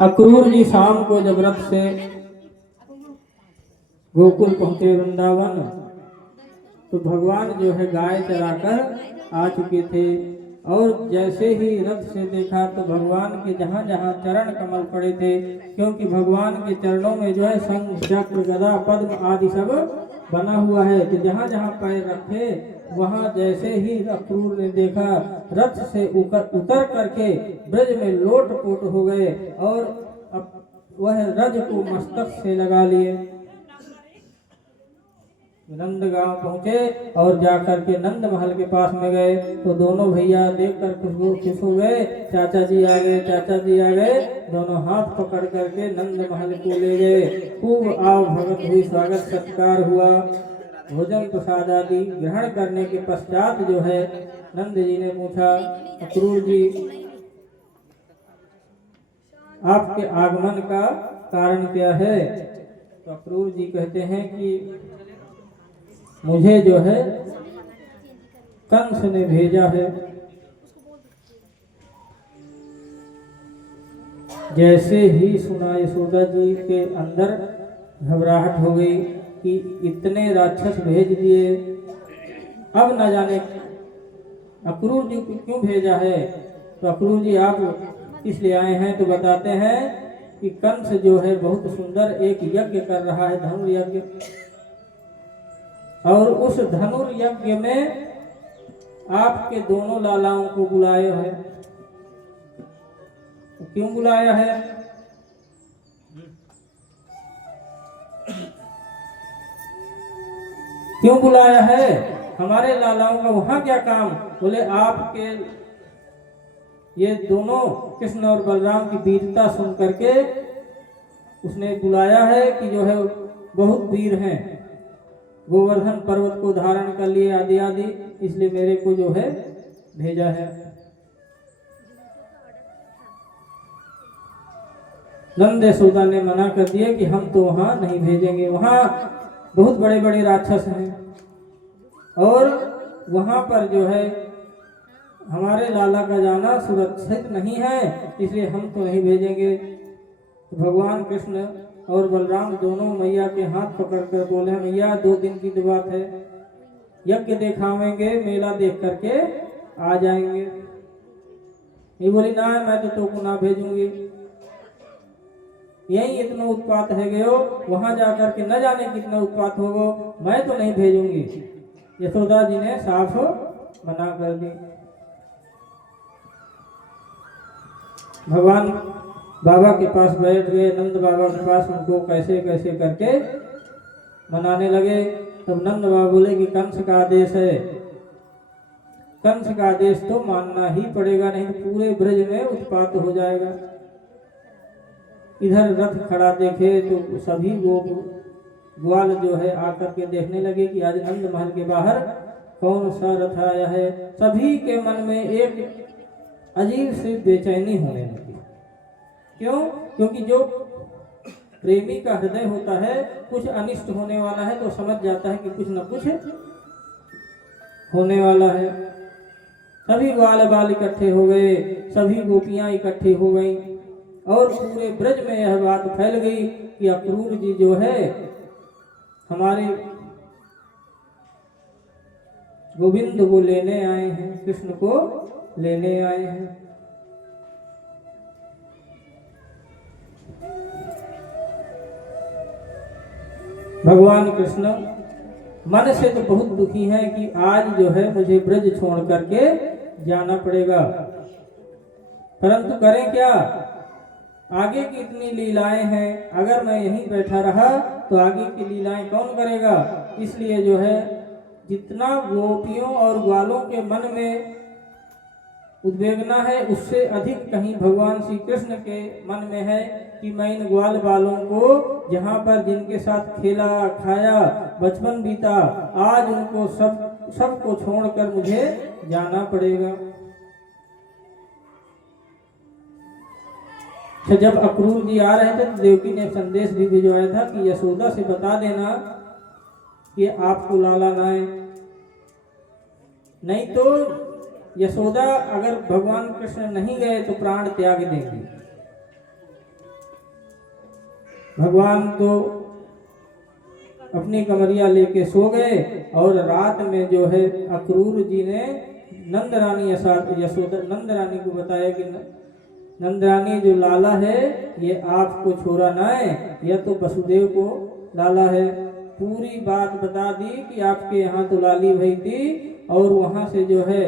अक्रूर जी शाम को जब रथ से गोकुल पहुंचे वृंदावन, तो भगवान जो है गाय चराकर आ चुके थे। और जैसे ही रथ से देखा तो भगवान के जहाँ जहाँ चरण कमल पड़े थे, क्योंकि भगवान के चरणों में जो है शंख चक्र गदा पद्म आदि सब बना हुआ है, तो जहाँ जहाँ पैर रखे वहाँ जैसे ही अक्रूर ने देखा, रथ से उतर करके ब्रज में लोट पोट हो गए और अब वह रज को मस्तक से लगा लिए। नंद गांव पहुंचे और जाकर के नंद महल के पास में गए, तो दोनों भैया देखकर खुश हो गए। चाचा जी आ गए, चाचा जी आ गए, दोनों हाथ पकड़ करके नंद महल को ले गए। खूब आव भगत हुई, स्वागत सत्कार हुआ, भोजन प्रसाद आदि ग्रहण करने के पश्चात जो है नंद जी ने पूछा, अक्रूर जी आपके आगमन का कारण क्या है? तो अक्रूर जी कहते हैं कि मुझे जो है कंस ने भेजा है। जैसे ही सुना यशोदा जी के अंदर घबराहट हो गई कि इतने राक्षस भेज दिए, अब न जाने अक्रूर जी को क्यों भेजा है। तो अक्रूर जी आप इसलिए आए हैं, तो बताते हैं कि कंस जो है बहुत सुंदर एक यज्ञ कर रहा है, धनुर्यज्ञ, और उस धनुर्यज्ञ में आपके दोनों लालाओं को बुलाया है। क्यों बुलाया है? क्यों बुलाया है? हमारे लालाओं का वहां क्या काम? बोले आपके ये दोनों कृष्ण और बलराम की वीरता सुन करके उसने बुलाया है कि जो है बहुत वीर हैं, गोवर्धन पर्वत को धारण कर लिए आदि आदि, इसलिए मेरे को जो है भेजा है। नंद यशोदा ने मना कर दिया कि हम तो वहां नहीं भेजेंगे, वहां बहुत बड़े बड़े राक्षस हैं और वहां पर जो है हमारे लाला का जाना सुरक्षित नहीं है, इसलिए हम तो नहीं भेजेंगे। भगवान कृष्ण और बलराम दोनों मैया के हाथ पकड़कर बोले, मैया 2 दिन की तो बात है, यज्ञ दिखावेंगे, मेला देख करके आ जाएंगे। ये बोली ना, मैं तो तुमको ना भेजूंगी, यही इतना उत्पात है गयो, वहां जाकर के न जाने कितना उत्पात होगो, मैं तो नहीं भेजूंगी। यशोदा जी ने साफ मना कर दी। भगवान बाबा के पास बैठ गए, नंद बाबा के पास, उनको कैसे कैसे करके मनाने लगे। तब नंद बाबा बोले कि कंस का आदेश है, कंस का आदेश तो मानना ही पड़ेगा, नहीं तो पूरे ब्रज में उत्पात हो जाएगा। इधर रथ खड़ा देखे तो सभी ग्वाल जो है आकर के देखने लगे कि आज नंद महल के बाहर कौन सा रथ आया है। सभी के मन में एक अजीब सी बेचैनी होने लगी। क्यों? क्योंकि जो प्रेमी का हृदय होता है, कुछ अनिष्ट होने वाला है तो समझ जाता है कि कुछ न कुछ होने वाला है। सभी ग्वाल बाल इकट्ठे हो गए, सभी गोपियां इकट्ठी हो गई और पूरे ब्रज में यह बात फैल गई कि अक्रूर जी जो है हमारे गोविंद को लेने आए हैं, कृष्ण को लेने आए हैं। भगवान कृष्ण मन से तो बहुत दुखी हैं कि आज जो है मुझे ब्रज छोड़ करके जाना पड़ेगा, परंतु करें क्या? आगे की इतनी लीलाएं हैं, अगर मैं यहीं बैठा रहा तो आगे की लीलाएं कौन करेगा? इसलिए जो है जितना गोपियों और ग्वालों के मन में उद्वेगना है, उससे अधिक कहीं भगवान श्री कृष्ण के मन में है कि मैं इन ग्वाल बालों को, जहाँ पर जिनके साथ खेला खाया बचपन बीता, आज उनको सबको छोड़कर मुझे जाना पड़ेगा। तो जब अक्रूर जी आ रहे थे तो देवकी ने संदेश भी भिजवाया था कि यशोदा से बता देना कि आपको लाला ना है, नहीं तो यशोदा अगर भगवान कृष्ण नहीं गए तो प्राण त्याग देंगी। भगवान तो अपनी कमरिया लेके सो गए और रात में जो है अक्रूर जी ने नंद रानी यशोदा नंद रानी को बताया कि नंद रानी जो लाला है ये आपको छोड़ा ना है, यह तो वसुदेव को लाला है। पूरी बात बता दी कि आपके यहाँ तो लाली भई थी और वहाँ से जो है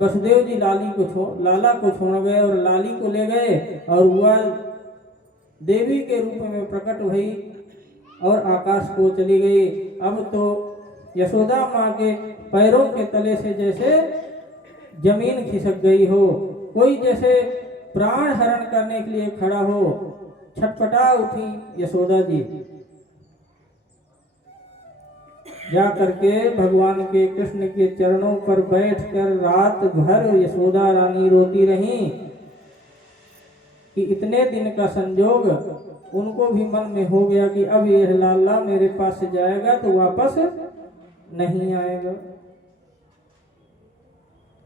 वसुदेव जी लाला को छोड़ गए और लाली को ले गए और वह देवी के रूप में प्रकट हुई और आकाश को चली गई। अब तो यशोदा माँ के पैरों के तले से जैसे जमीन खिसक गई हो, कोई जैसे प्राण हरण करने के लिए खड़ा हो, छटपटा उठी यशोदा जी। जा करके भगवान के कृष्ण के चरणों पर बैठकर रात भर यशोदा रानी रोती रही कि इतने दिन का संजोग उनको भी मन में हो गया कि अब यह लाला मेरे पास से जाएगा तो वापस नहीं आएगा।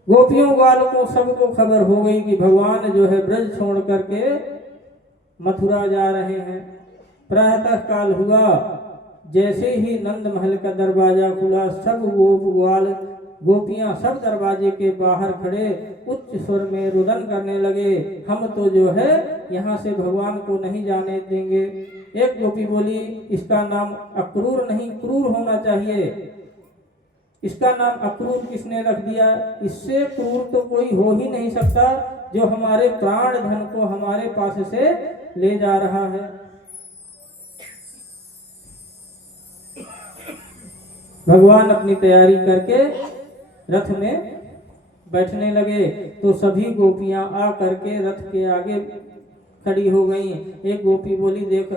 गोपियों वालों सबको खबर हो गई कि भगवान जो है ब्रज छोड़ करके मथुरा जा रहे हैं। प्रातः काल हुआ, जैसे ही नंद महल का दरवाजा खुला, सब गोपियां सब दरवाजे के बाहर खड़े उच्च स्वर में रुदन करने लगे, हम तो जो है यहाँ से भगवान को नहीं जाने देंगे। एक गोपी बोली, इसका नाम अक्रूर नहीं क्रूर होना चाहिए। इसका नाम अक्रूर किसने रख दिया? इससे क्रूर तो कोई हो ही नहीं सकता जो हमारे प्राण धन को हमारे पास से ले जा रहा है। भगवान अपनी तैयारी करके रथ में बैठने लगे तो सभी गोपियां आ करके रथ के आगे खड़ी हो गईं। एक गोपी बोली, देख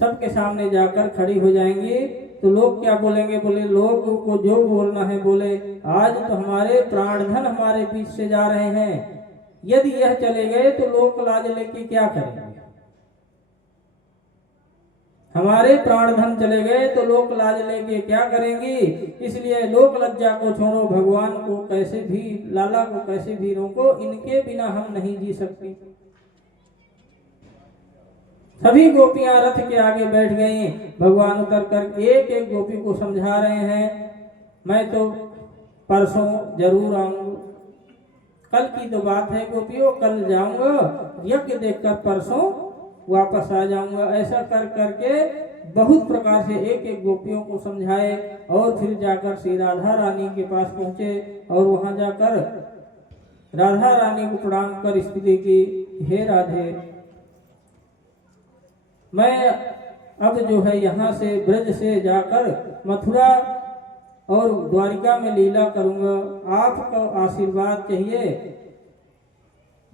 सबके सामने जाकर खड़ी हो जाएंगी तो लोग क्या बोलेंगे? बोले लोग को जो बोलना है बोले, आज तो हमारे प्राणधन हमारे बीच से जा रहे हैं, यदि यह चले गए तो लोक लाज लेके क्या करेंगे? हमारे प्राणधन चले गए तो लोक लाज लेके क्या करेंगी? इसलिए लोक लज्जा को छोड़ो, भगवान को कैसे भी, लाला को कैसे भी रोको, इनके बिना हम नहीं जी सकती। सभी गोपियां रथ के आगे बैठ गईं। भगवान उतर कर एक एक गोपी को समझा रहे हैं, मैं तो परसों जरूर आऊंगा, कल की तो बात है गोपियों, कल जाऊंगा यज्ञ देखकर परसों वापस आ जाऊंगा। ऐसा कर करके बहुत प्रकार से एक एक गोपियों को समझाए और फिर जाकर श्री राधा रानी के पास पहुंचे और वहां जाकर राधा रानी को प्रणाम कर स्तुति की, हे राधे, मैं अब जो है यहाँ से ब्रज से जाकर मथुरा और द्वारिका में लीला करूंगा, आपका आशीर्वाद चाहिए,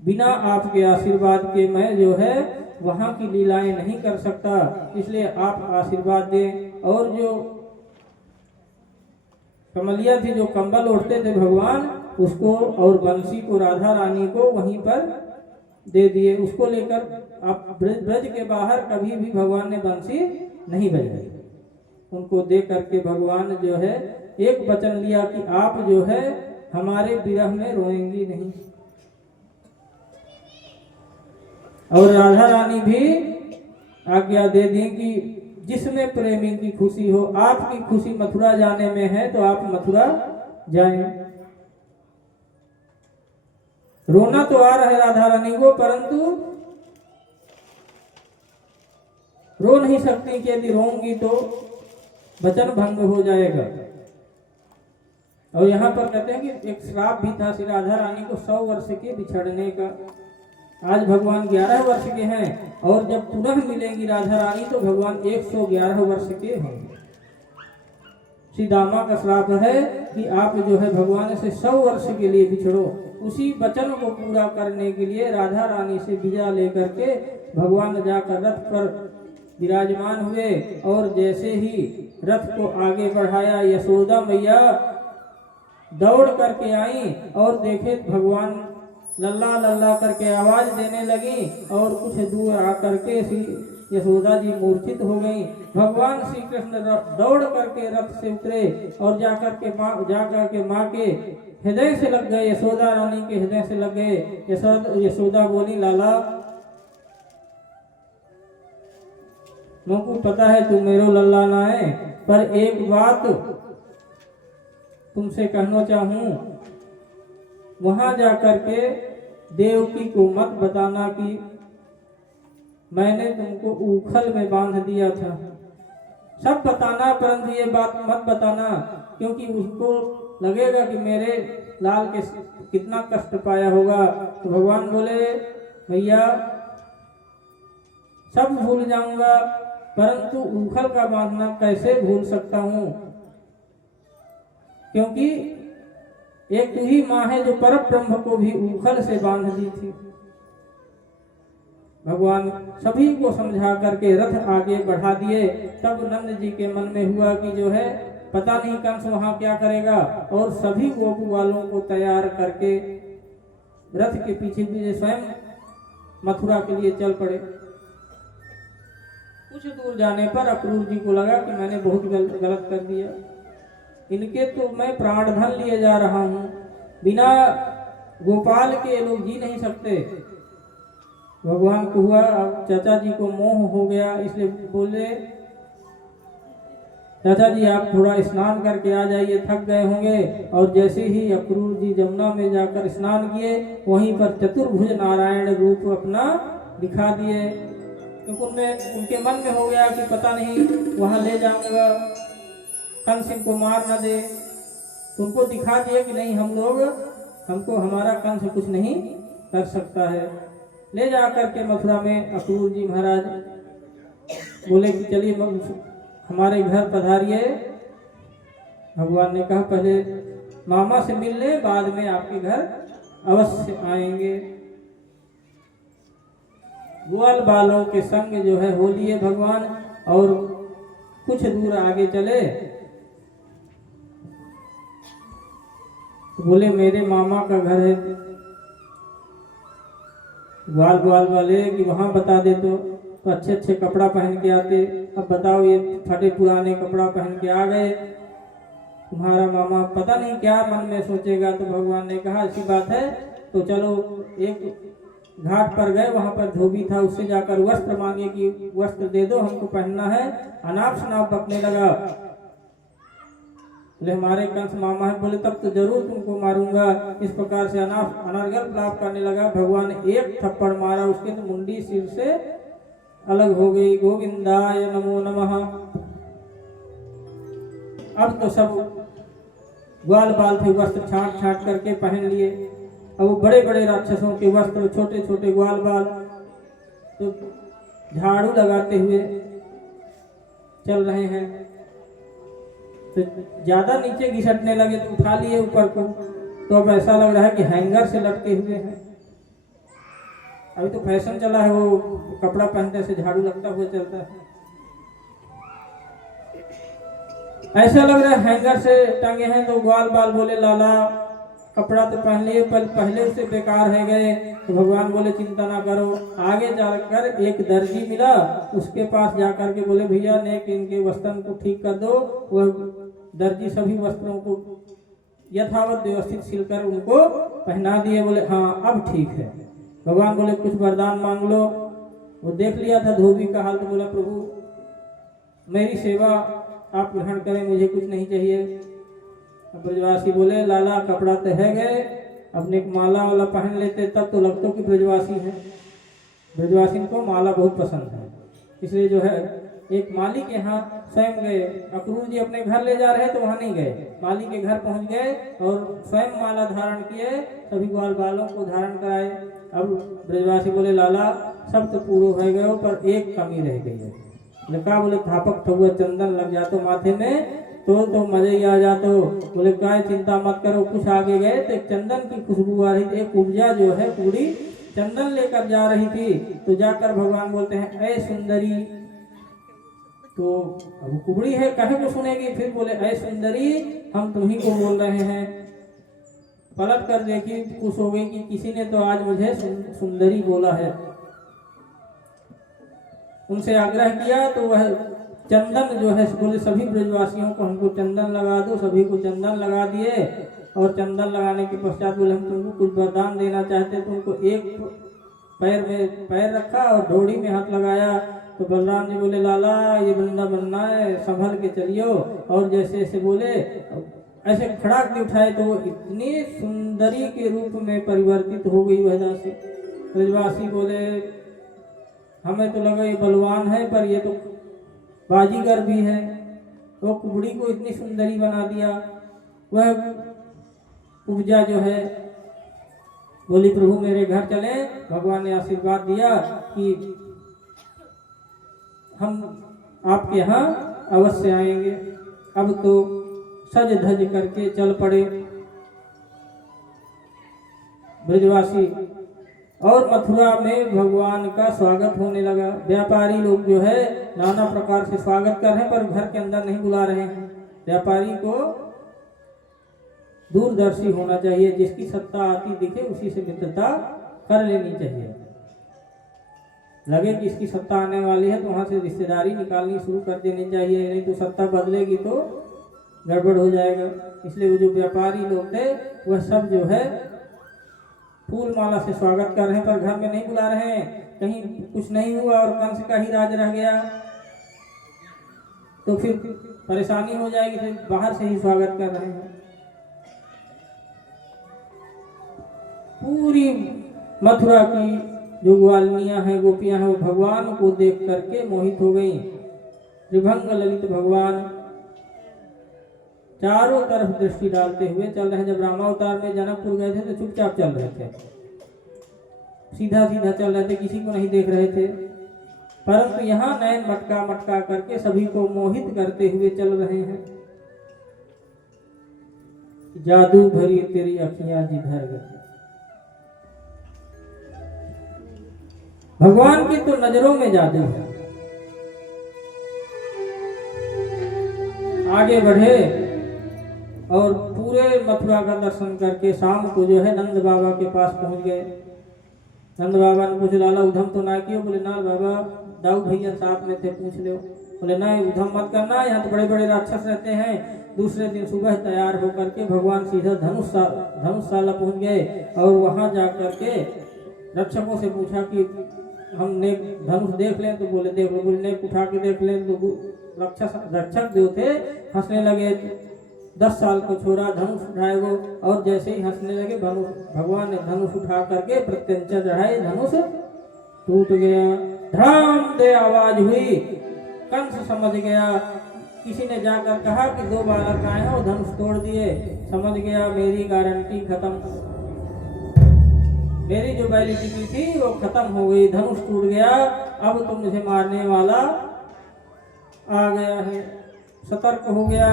बिना आपके आशीर्वाद के मैं जो है वहाँ की लीलाएं नहीं कर सकता, इसलिए आप आशीर्वाद दें। और जो कमलिया थी, जो कंबल ओढ़ते थे भगवान, उसको और बंसी को राधा रानी को वहीं पर दे दिए। उसको लेकर आप ब्रज के बाहर कभी भी भगवान ने बंसी नहीं बजाई। उनको दे करके भगवान जो है एक वचन लिया कि आप जो है हमारे विरह में रोएंगी नहीं। और राधा रानी भी आज्ञा दे दी कि जिसमें प्रेमी की खुशी हो, आपकी खुशी मथुरा जाने में है तो आप मथुरा जाएं। रोना तो आ रहा है राधा रानी को, परंतु रो नहीं सकती कि यदि रोऊंगी तो वचन भंग हो जाएगा। और यहाँ पर कहते हैं कि एक श्राप भी था श्री राधा रानी को 100 वर्ष के बिछड़ने का। आज भगवान 11 वर्ष के हैं और जब पुनः मिलेंगी राधा रानी तो भगवान 111 वर्ष के होंगे। श्री दामा का श्राप है कि आप जो है भगवान से 100 वर्ष के लिए बिछड़ो। उसी वचन को पूरा करने के लिए राधा रानी से विदा लेकर के भगवान जाकर रथ पर विराजमान हुए और जैसे ही रथ को आगे बढ़ाया, यशोदा मैया दौड़ करके आई और देखे भगवान लल्ला लल्ला करके आवाज देने लगी और कुछ दूर आकर के श्री यशोदा जी मूर्छित हो गई। भगवान श्री कृष्ण दौड़ करके रथ से उतरे और जाकर के माँ के हृदय से लग गए, यशोदा रानी के हृदय से लग गए। यशोदा बोली, लाला मुझको पता है तू मेरो लल्ला ना है, पर एक बात तुमसे कहना चाहूं, वहां जाकर के देवकी को मत बताना कि मैंने तुमको ऊखल में बांध दिया था। सब बताना, परंतु ये बात मत बताना, क्योंकि उसको लगेगा कि मेरे लाल के कितना कष्ट पाया होगा। तो भगवान बोले, भैया सब भूल जाऊंगा, परंतु ऊखल का बांधना कैसे भूल सकता हूं, क्योंकि एक तू ही माँ है जो परब्रह्म को भी ऊखल से बांध दी थी। भगवान सभी को समझा करके रथ आगे बढ़ा दिए। तब नंद जी के मन में हुआ कि जो है पता नहीं कंस वहां क्या करेगा, और सभी गोपू वालों को तैयार करके रथ के पीछे पीछे स्वयं मथुरा के लिए चल पड़े। कुछ दूर जाने पर अक्रूर जी को लगा कि मैंने बहुत गलत कर दिया, इनके तो मैं प्राण धन लिए जा रहा हूं, बिना गोपाल के लोग जी नहीं सकते। भगवान को हुआ अब चाचा जी को मोह हो गया, इसलिए बोले, चाचा जी आप थोड़ा स्नान करके आ जाइए, थक गए होंगे। और जैसे ही अक्रूर जी जमुना में जाकर स्नान किए, वहीं पर चतुर्भुज नारायण रूप अपना दिखा दिए। क्योंकि उनके मन में हो गया कि पता नहीं वहां ले जाऊंगा, कंस इनको मार न दे। उनको दिखा दिए कि नहीं, हमको हमारा कंस कुछ नहीं कर सकता है। ले जा करके मथुरा में अक्रूर जी महाराज बोले कि चलिए हमारे घर पधारिए। भगवान ने कहा पहले मामा से मिल ले, बाद में आपके घर अवश्य आएंगे। ग्वाल बालों के संग जो है हो लिए भगवान, और कुछ दूर आगे चले तो बोले मेरे मामा का घर है। ग्वाल वाले कि वहां बता दे तो अच्छे अच्छे कपड़ा पहन के आते। अब बताओ ये फटे पुराने कपड़ा पहन के आ गए, तुम्हारा मामा पता नहीं क्या मन में सोचेगा। तो भगवान ने कहा ऐसी बात है तो चलो, एक घाट पर गए, वहां पर धोबी था, उससे जाकर वस्त्र मांगे कि वस्त्र दे दो, हमको पहनना है। अनाप शनाप बकने लगा, बोले हमारे कंस मामा है। बोले तब तो जरूर तुमको मारूंगा। इस प्रकार से अनर्गल प्राप्त करने लगा। भगवान ने एक थप्पड़ मारा, उसके तो मुंडी सिर से अलग हो गई। गोविंदाय नमो नमः। अब तो सब ग्वाल बाल थे, वस्त्र छांट छांट करके पहन लिए। अब वो बड़े बड़े राक्षसों के वस्त्र, छोटे छोटे ग्वाल बाल, तो झाड़ू लगाते हुए चल रहे हैं। तो ज्यादा नीचे घिसटने लगे तो उठा लिए ऊपर को, तो अब ऐसा लग रहा है कि हैंगर से लटके हुए हैं। अभी तो फैशन चला है, वो कपड़ा पहनने से झाड़ू लगता हुआ चलता है। ऐसा लग रहा है हैंगर से टंगे हैं। तो ग्वाल बाल बोले लाला कपड़ा तो पहन लिए, पर पहले उससे बेकार है गए। तो भगवान बोले चिंता ना करो। आगे जाकर एक दर्जी मिला, उसके पास जाकर के बोले भैया नेक इनके वस्त्रों को ठीक कर दो। वह दर्जी सभी वस्त्रों को यथावत व्यवस्थित सिलकर उनको पहना दिए। बोले हाँ अब ठीक है। भगवान बोले कुछ वरदान मांग लो। वो देख लिया था धोबी का हाल, तो बोला प्रभु मेरी सेवा आप ग्रहण करें, मुझे कुछ नहीं चाहिए। अब ब्रजवासी बोले लाला कपड़ा तो है गए, अपने माला वाला पहन लेते, तब तो लगता कि ब्रजवासी है। ब्रजवासी को माला बहुत पसंद है, इसलिए जो है एक माली के यहाँ स्वयं गए। अक्रूर जी अपने घर ले जा रहे तो वहां नहीं गए, माली के घर पहुंच गए और स्वयं माला धारण किए, सभी ग्वाल बालों को धारण कराए। अब ब्रजवासी बोले लाला सब तो पूरा हो गए, पर एक कमी रह गई है। लका बोले थापक ठगुआ चंदन लग जातो माथे में तो मजे ही आ जातो। बोले काय चिंता मत करो। कुछ आगे गए तो एक चंदन की खुशबू आ रही थी। एक कुब्जा जो है कुड़ी चंदन लेकर जा रही थी। तो जाकर भगवान बोलते हैं ऐ सुंदरी। तो अब कुबड़ी है कहे को सुनेगी, फिर बोले ऐ सुंदरी हम तुम्ही को बोल रहे हैं। पलट कर देखी, खुश हो गई कि किसी ने तो आज मुझे सुंदरी बोला है। उनसे आग्रह किया तो वह चंदन जो है बोले सभी ब्रजवासियों को हमको चंदन लगा दो। सभी को चंदन लगा दिए और चंदन लगाने के पश्चात बोले हम तुमको कुछ वरदान देना चाहते, तुमको एक पैर में पैर रखा और ढोड़ी में हाथ लगाया। तो बलराम जी बोले लाला ये बंदा बनना है, संभल के चलियो। और जैसे ऐसे बोले ऐसे खड़ा के उठाए तो वो इतनी सुंदरी के रूप में परिवर्तित हो गई वजह से। ब्रजवासी बोले हमें तो लगा ये बलवान है पर ये तो बाजीगर भी है, वो कुबड़ी को इतनी सुंदरी बना दिया। वह उपजा जो है बोली प्रभु मेरे घर चले। भगवान ने आशीर्वाद दिया कि हम आपके यहाँ अवश्य आएंगे। अब तो सज धज करके चल पड़े ब्रजवासी और मथुरा में भगवान का स्वागत होने लगा। व्यापारी लोग जो है नाना प्रकार से स्वागत कर रहे हैं पर घर के अंदर नहीं बुला रहे हैं। व्यापारी को दूरदर्शी होना चाहिए, जिसकी सत्ता आती दिखे उसी से मित्रता कर लेनी चाहिए। लगे कि इसकी सत्ता आने वाली है तो वहां से रिश्तेदारी निकालनी शुरू कर देनी चाहिए, नहीं तो सत्ता बदलेगी तो गड़बड़ हो जाएगा। इसलिए वो जो व्यापारी लोग थे वह सब जो है फूल माला से स्वागत कर रहे हैं पर घर में नहीं बुला रहे हैं। कहीं कुछ नहीं हुआ और कंस का ही राज रह गया तो फिर परेशानी हो जाएगी, फिर बाहर से ही स्वागत कर रहे हैं। पूरी मथुरा की जो ग्वालनियां हैं गोपियां हैं वो भगवान को देख करके मोहित हो गई। त्रिभंग ललित भगवान चारों तरफ दृष्टि डालते हुए चल रहे हैं। जब रामावतार में जनकपुर गए थे तो चुपचाप चल रहे थे, सीधा सीधा चल रहे थे, किसी को नहीं देख रहे थे। परंतु यहाँ नयन मटका मटका करके सभी को मोहित करते हुए चल रहे हैं। जादू भरी तेरी अखियां जिधर गई। भगवान की तो नजरों में जादू है। आगे बढ़े और पूरे मथुरा का दर्शन करके शाम को जो है नंद बाबा के पास पहुंच गए। नंद बाबा ने पूछा लाला उधम तो ना कियो? बोले ना बाबा, दाऊ भैया साथ में थे, पूछ लो। बोले नहीं उधम मत करना, यहाँ तो बड़े बड़े राक्षस रहते हैं। दूसरे दिन सुबह तैयार होकर के भगवान सीधा धनुषशाला पहुंच गए और वहां जा करके रक्षकों से पूछा कि हम नेक धनुष देख लें, तो बोले देख लो। बोले नेक उठा के देख लें, तो रक्षक जो थे हंसने लगे। 10 साल को छोरा धनुष उठाए वो, और जैसे ही हंसने लगे भगवान ने धनुष उठा करके प्रत्यंचा चढ़ाई, धनुष टूट गया। धड़ाम दे आवाज हुई, कंस समझ गया। किसी ने जाकर कहा कि 2 बालक आए हैं और धनुष तोड़ दिए। समझ गया मेरी गारंटी खत्म, मेरी जो वैलिडिटी थी वो खत्म हो गई, धनुष टूट गया। अब तो मुझे मारने वाला आ गया है। सतर्क हो गया,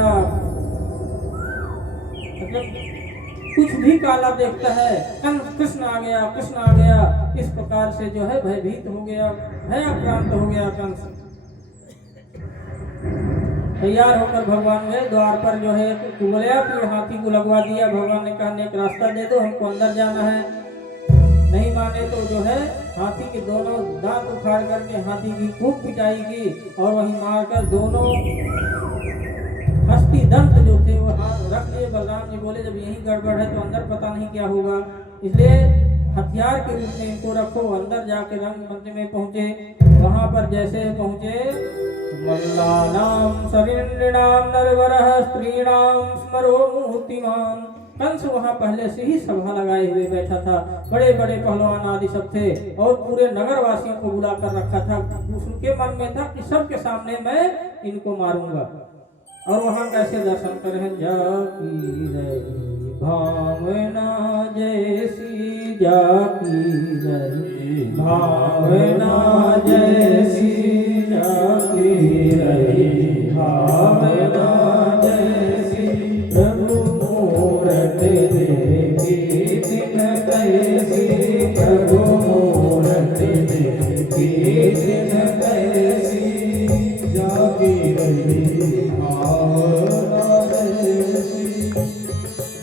मतलब कुछ भी काला देखता है। कृष्ण आ गया, कृष्ण आ गया, इस प्रकार से जो है भयभीत हो गया, भयाक्रांत हो गया कंस। तैयार होकर भगवान गए द्वार पर जो है कुबलिया पेड़ हाथी को लगवा दिया। भगवान ने कहा एक रास्ता दे दो, हमको अंदर जाना है। नहीं माने तो जो है हाथी के दोनों दांत उखाड़ करके हाथी की खूब पिटाई की और वहीं मारकर दोनों हस्ती दंत जो थे वो हाथ रख लिए। बलराम जी बोले जब यही गड़बड़ है तो अंदर पता नहीं क्या होगा, इसलिए हथियार के रूप में इनको रखो। अंदर जाके रंगमंच में पहुंचे। वहां पर जैसे पहुंचे, मल्लानाम सरिंद्रणाम नरवरः स्त्रीणाम स्मरो मूर्तिमान। कंस वहां पहले से ही सभा लगाए हुए बैठा था, बड़े बड़े पहलवान आदि सब थे और पूरे नगर वासियों को बुला कर रखा था। उसके मन में था कि सबके सामने मैं इनको मारूंगा। और वहां कैसे दर्शन करें, जाकी रही भावना जैसी, जाकी रही भावना जैसी, जाकी रही भावना जैसी, प्रभु मूरत देखी दिन कैसी, प्रभु मूरत देखी दिन कैसी, जाकी रही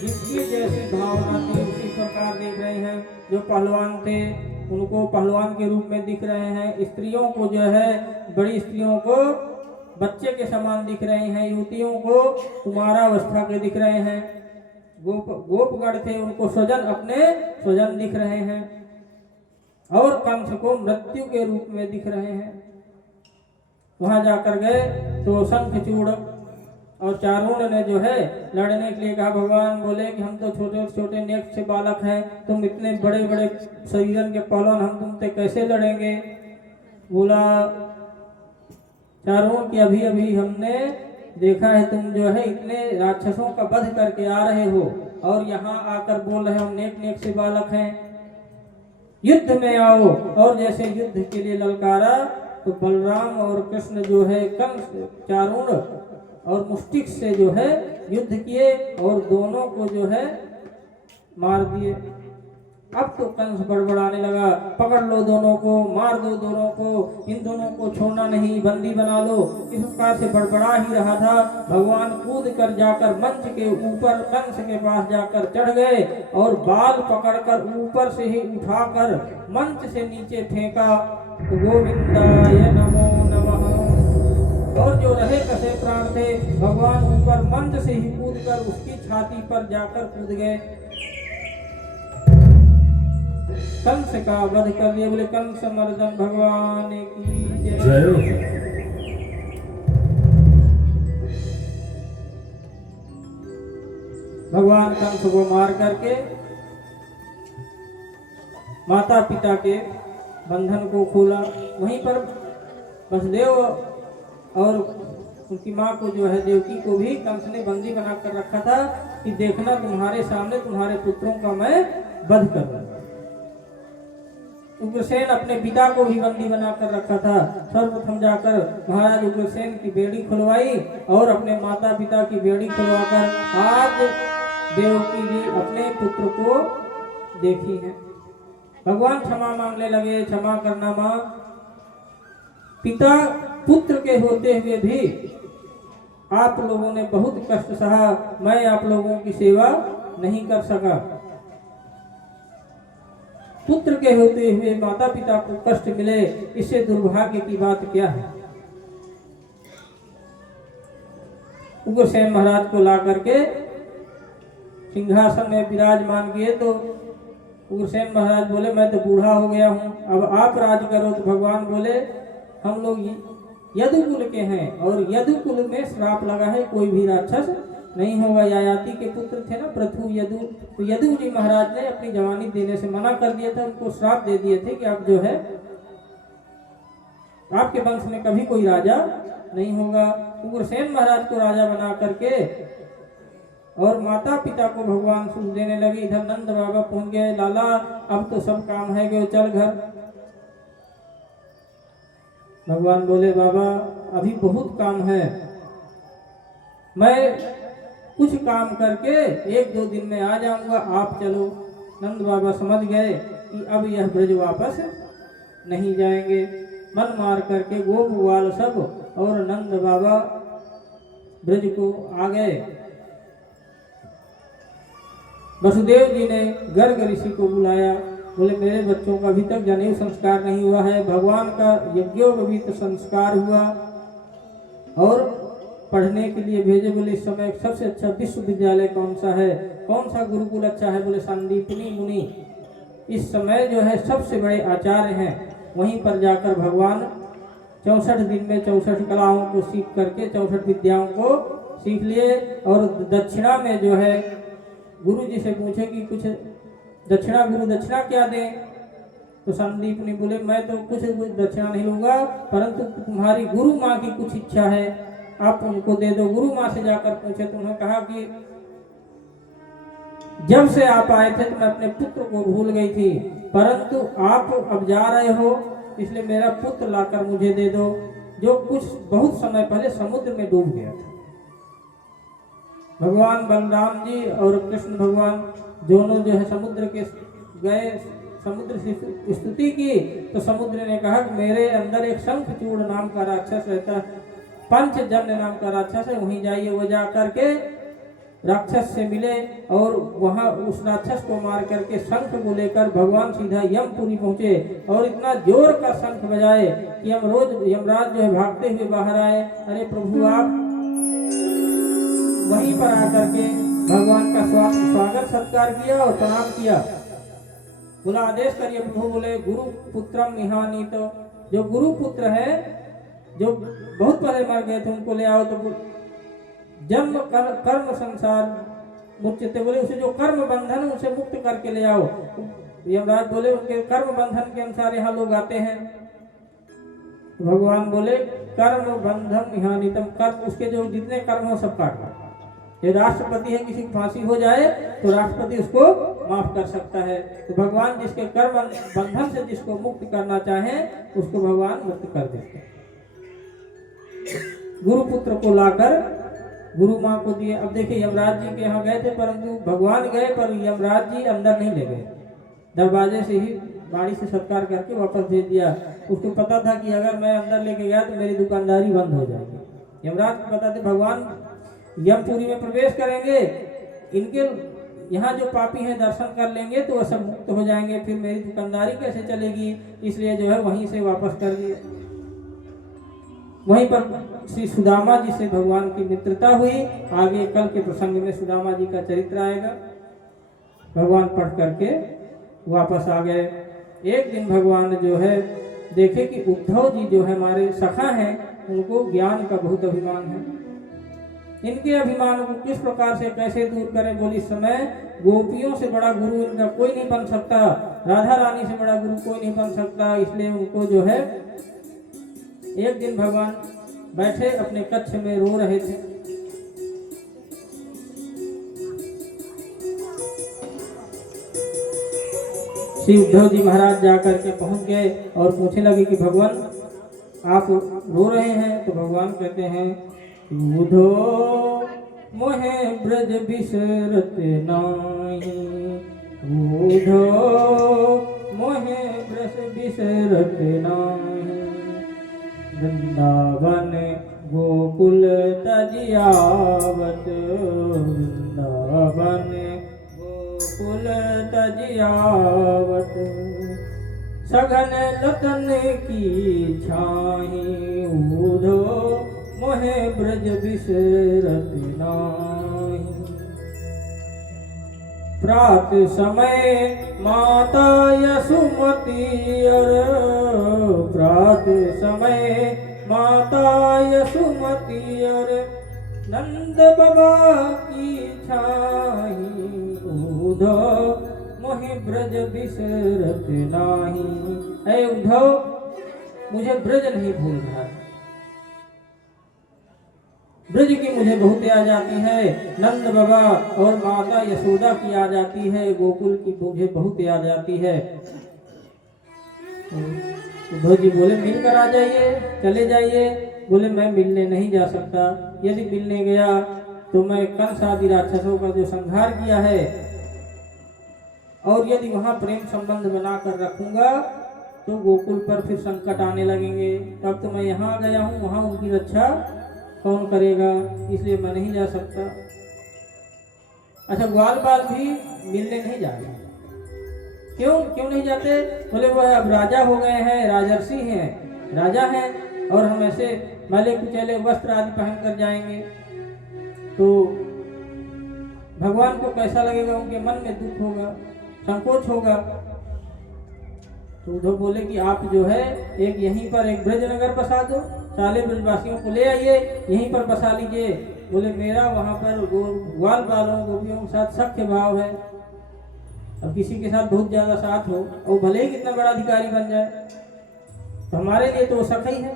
जिसकी जैसी भावना थी उसी प्रकार देख रहे हैं। जो पहलवान थे उनको पहलवान के रूप में दिख रहे हैं। स्त्रियों को जो है बड़ी स्त्रियों को बच्चे के समान दिख रहे हैं, युवतियों को कुमारावस्था के दिख रहे हैं। गोपगढ़ थे उनको स्वजन अपने स्वजन दिख रहे हैं और कंस को मृत्यु के रूप में दिख रहे हैं। वहां जाकर गए तो शंखचूड़ और चारुण ने जो है लड़ने के लिए कहा। भगवान बोले कि हम तो छोटे छोटे नेक से बालक हैं, तुम इतने बड़े बड़े शरीरन के पहलवान, हम तुमसे कैसे लड़ेंगे। बोला चारुण कि अभी अभी हमने देखा है तुम जो है इतने राक्षसों का वध करके आ रहे हो और यहाँ आकर बोल रहे हो नेक नेक से बालक हैं, युद्ध में आओ। और जैसे युद्ध के लिए ललकारा तो बलराम और कृष्ण जो है कंस चारुण और मुष्टिक से जो है युद्ध किए और दोनों को जो है मार दिए। अब तो कंस बड़बड़ाने लगा, पकड़ लो दोनों को, मार दो दोनों को, इन दोनों को छोड़ना नहीं, बंदी बना लो। इस प्रकार से बड़बड़ा ही रहा था। भगवान कूद कर जाकर मंच के ऊपर कंस के पास जाकर चढ़ गए और बाल पकड़कर ऊपर से ही उठाकर मंच से नीचे फेंका। गोविंदाय नमो नमः। और जो रहे कसे प्राण थे भगवान ऊपर मंच से ही कूदकर उसकी छाती पर जाकर कूद गए, कंस का वध कर दिया। बोले कंस मर्दन भगवान की जय। भगवान कंस को मार करके माता पिता के बंधन को खोला। वहीं पर वसुदेव और उनकी माँ को जो है देवकी को भी कंस ने बंदी बनाकर रखा था कि देखना तुम्हारे सामने तुम्हारे पुत्रों का मैं वध करूंगा। उग्रसेन अपने पिता को भी बंदी बनाकर रखा था। सर्वप्रथम जाकर महाराज उग्रसेन की बेड़ी खुलवाई और अपने माता पिता की बेड़ी खुलवाकर आज देवकी जी अपने पुत्र को देखी है। भगवान क्षमा मांगने लगे, क्षमा करना माँ, पिता पुत्र के होते हुए भी आप लोगों ने बहुत कष्ट सहा, मैं आप लोगों की सेवा नहीं कर सका। पुत्र के होते हुए माता पिता को कष्ट मिले, इससे दुर्भाग्य की बात क्या है। उग्रसेन महाराज को ला करके सिंहासन में विराजमान किए तो उग्रसेन महाराज बोले मैं तो बूढ़ा हो गया हूँ, अब आप राज करो। तो भगवान बोले हम लोग यदुकुल के हैं और यदुकुल में श्राप लगा है, कोई भी राक्षस नहीं होगा। यायाति के पुत्र थे ना पृथु यदु, तो यदु जी महाराज ने अपनी जवानी देने से मना कर दिया था, उनको श्राप दे दिए थे कि आप जो है आपके वंश में कभी कोई राजा नहीं होगा। उग्रसेन महाराज को राजा बना करके और माता पिता को भगवान सुख देने लगे। इधर नंद बाबा पहुंच गए, लाला अब तो सब काम है गए, चल घर। भगवान बोले बाबा अभी बहुत काम है, मैं कुछ काम करके 1-2 दिन में आ जाऊंगा, आप चलो। नंद बाबा समझ गए कि अब यह ब्रज वापस नहीं जाएंगे। मन मार करके गोप ग्वाल सब और नंद बाबा ब्रज को आ गए। वसुदेव जी ने गर्ग ऋषि को बुलाया, बोले मेरे बच्चों का अभी तक जनेऊ संस्कार नहीं हुआ है, भगवान का यज्ञोपवीत संस्कार हुआ और पढ़ने के लिए भेजे। बोले इस समय सबसे अच्छा विश्वविद्यालय कौन सा है, कौन सा गुरुकुल अच्छा है। बोले संदीपनी मुनि इस समय जो है सबसे बड़े आचार्य हैं, वहीं पर जाकर भगवान 64 दिन में 64 कलाओं को सीख करके 64 विद्याओं को सीख लिए। और दक्षिणा में जो है गुरु जी से पूछे कि कुछ दक्षिणा, गुरु दक्षिणा क्या दें। तो संदीप ने बोले मैं तो कुछ दक्षिणा नहीं लूंगा, परंतु तुम्हारी गुरु माँ की कुछ इच्छा है आप उनको दे दो। गुरु माँ से जाकर पूछे तो उन्होंने कहा कि जब से आप आए थे तो मैं अपने पुत्र को भूल गई थी, परंतु आप अब जा रहे हो इसलिए मेरा पुत्र लाकर मुझे दे दो, जो कुछ बहुत समय पहले समुद्र में डूब गया था। भगवान बलराम जी और कृष्ण भगवान दोनों जो है समुद्र के गए, समुद्र से स्तुति की तो समुद्र ने कहा कि मेरे अंदर एक शंखचूड़ नाम का राक्षस रहता है, पंचजन्य नाम का राक्षस है, वहीं जाइए। वो जा करके राक्षस से मिले और वहां उस राक्षस को मार करके शंख को लेकर भगवान सीधा यमपुरी पहुंचे और इतना जोर का शंख बजाए कि यमराज जो है भागते हुए बाहर आए। अरे प्रभु आप वहीं पर आकर के भगवान का स्वागत सत्कार किया और प्रणाम किया। बोला आदेश करिए प्रभु। बोले गुरु पुत्रम निहानी, तो जो गुरु पुत्र है जो बहुत पहले मर गए थे उनको ले आओ। तो जन्म कर्म संसार मुक्त, बोले उसे जो कर्म बंधन उसे मुक्त करके ले आओ। यमराज बोले उनके कर्म बंधन के अनुसार यहाँ लोग आते हैं। भगवान बोले कर्म बंधन निहानितम, कर्म उसके जो जितने कर्म हो सब काट दो। ये राष्ट्रपति है, किसी की फांसी हो जाए तो राष्ट्रपति उसको माफ कर सकता है। तो भगवान जिसके कर्म बंधन से जिसको मुक्त करना चाहे उसको भगवान मुक्त कर देते हैं। गुरु पुत्र को लाकर गुरु माँ को दिए। अब देखिए यमराज जी के यहाँ गए थे, परंतु भगवान गए पर यमराज जी अंदर नहीं ले गए, दरवाजे से ही बाड़ी से सत्कार करके वापस भेज दिया। उसको पता था कि अगर मैं अंदर लेके गया तो मेरी दुकानदारी बंद हो जाएगी। यमराज को पता था भगवान यमपुरी में प्रवेश करेंगे, इनके यहाँ जो पापी हैं दर्शन कर लेंगे तो वह सब मुक्त हो जाएंगे, फिर मेरी दुकानदारी कैसे चलेगी। इसलिए जो है वहीं से वापस कर दिए। वहीं पर श्री सुदामा जी से भगवान की मित्रता हुई। आगे कल के प्रसंग में सुदामा जी का चरित्र आएगा। भगवान पढ़ करके वापस आ गए। एक दिन भगवान जो है देखे कि उद्धव जी जो है हमारे सखा हैं, उनको ज्ञान का बहुत अभिमान है। इनके अभिमान को किस प्रकार से कैसे दूर करें। बोली इस समय गोपियों से बड़ा गुरु इनका कोई नहीं बन सकता, राधा रानी से बड़ा गुरु कोई नहीं बन सकता। इसलिए उनको जो है एक दिन भगवान बैठे अपने कक्ष में रो रहे थे। श्री उद्धव जी महाराज जाकर के पहुंच गए और पूछने लगे कि भगवान आप रो रहे हैं। तो भगवान कहते हैं उद्धव मोहे ब्रज बिसरत नाही, उद्धव मोहे ब्रज बिसरत नाही। वृंदावन गोकुल तजियावत, वृंदावन गोकुल तजियावत। सघन लतन की छाही, उद्धो मोहे ब्रज बिसरत नाही। प्रात समय माता यसुमती, प्रात समय माता यसुमती और नंद बाबा की छाही, उद्धव मोहे ब्रज बिसरत नाही। ऐ उद्धव मुझे ब्रज नहीं भूल रहा, ब्रज की मुझे बहुत याद आती है, नंद बाबा और माता यशोदा की याद आती है, गोकुल की मुझे बहुत याद आती है। उद्धव जी बोले मिलकर आ जाइए, चले जाइए। बोले मैं मिलने नहीं जा सकता, यदि मिलने गया तो मैं कंस आदि राक्षसों का जो संहार किया है और यदि वहां प्रेम संबंध बनाकर रखूंगा तो गोकुल पर फिर संकट आने लगेंगे। तब तो मैं यहाँ गया हूँ, वहां उनकी रक्षा कौन करेगा, इसलिए मैं नहीं जा सकता। अच्छा ग्वाल बाल भी मिलने नहीं जा रहे, क्यों नहीं जाते। बोले वो अब राजा हो गए हैं, राजर्षि हैं, राजा हैं और हम ऐसे मैले कुचैले वस्त्र आदि पहन कर जाएंगे तो भगवान को कैसा लगेगा, उनके मन में दुख होगा, संकोच होगा। तो उद्धव बोले कि आप जो है एक यहीं पर एक ब्रजनगर बसा दो, सारे ब्रजवासियों को ले आइए, यहीं पर बसा लीजिए। बोले मेरा वहां पर ग्वाल बालों गोपियों के साथ सख्य भाव है। अब किसी के साथ बहुत ज्यादा साथ हो और भले ही कितना बड़ा अधिकारी बन जाए तो हमारे लिए तो वो सखा ही है।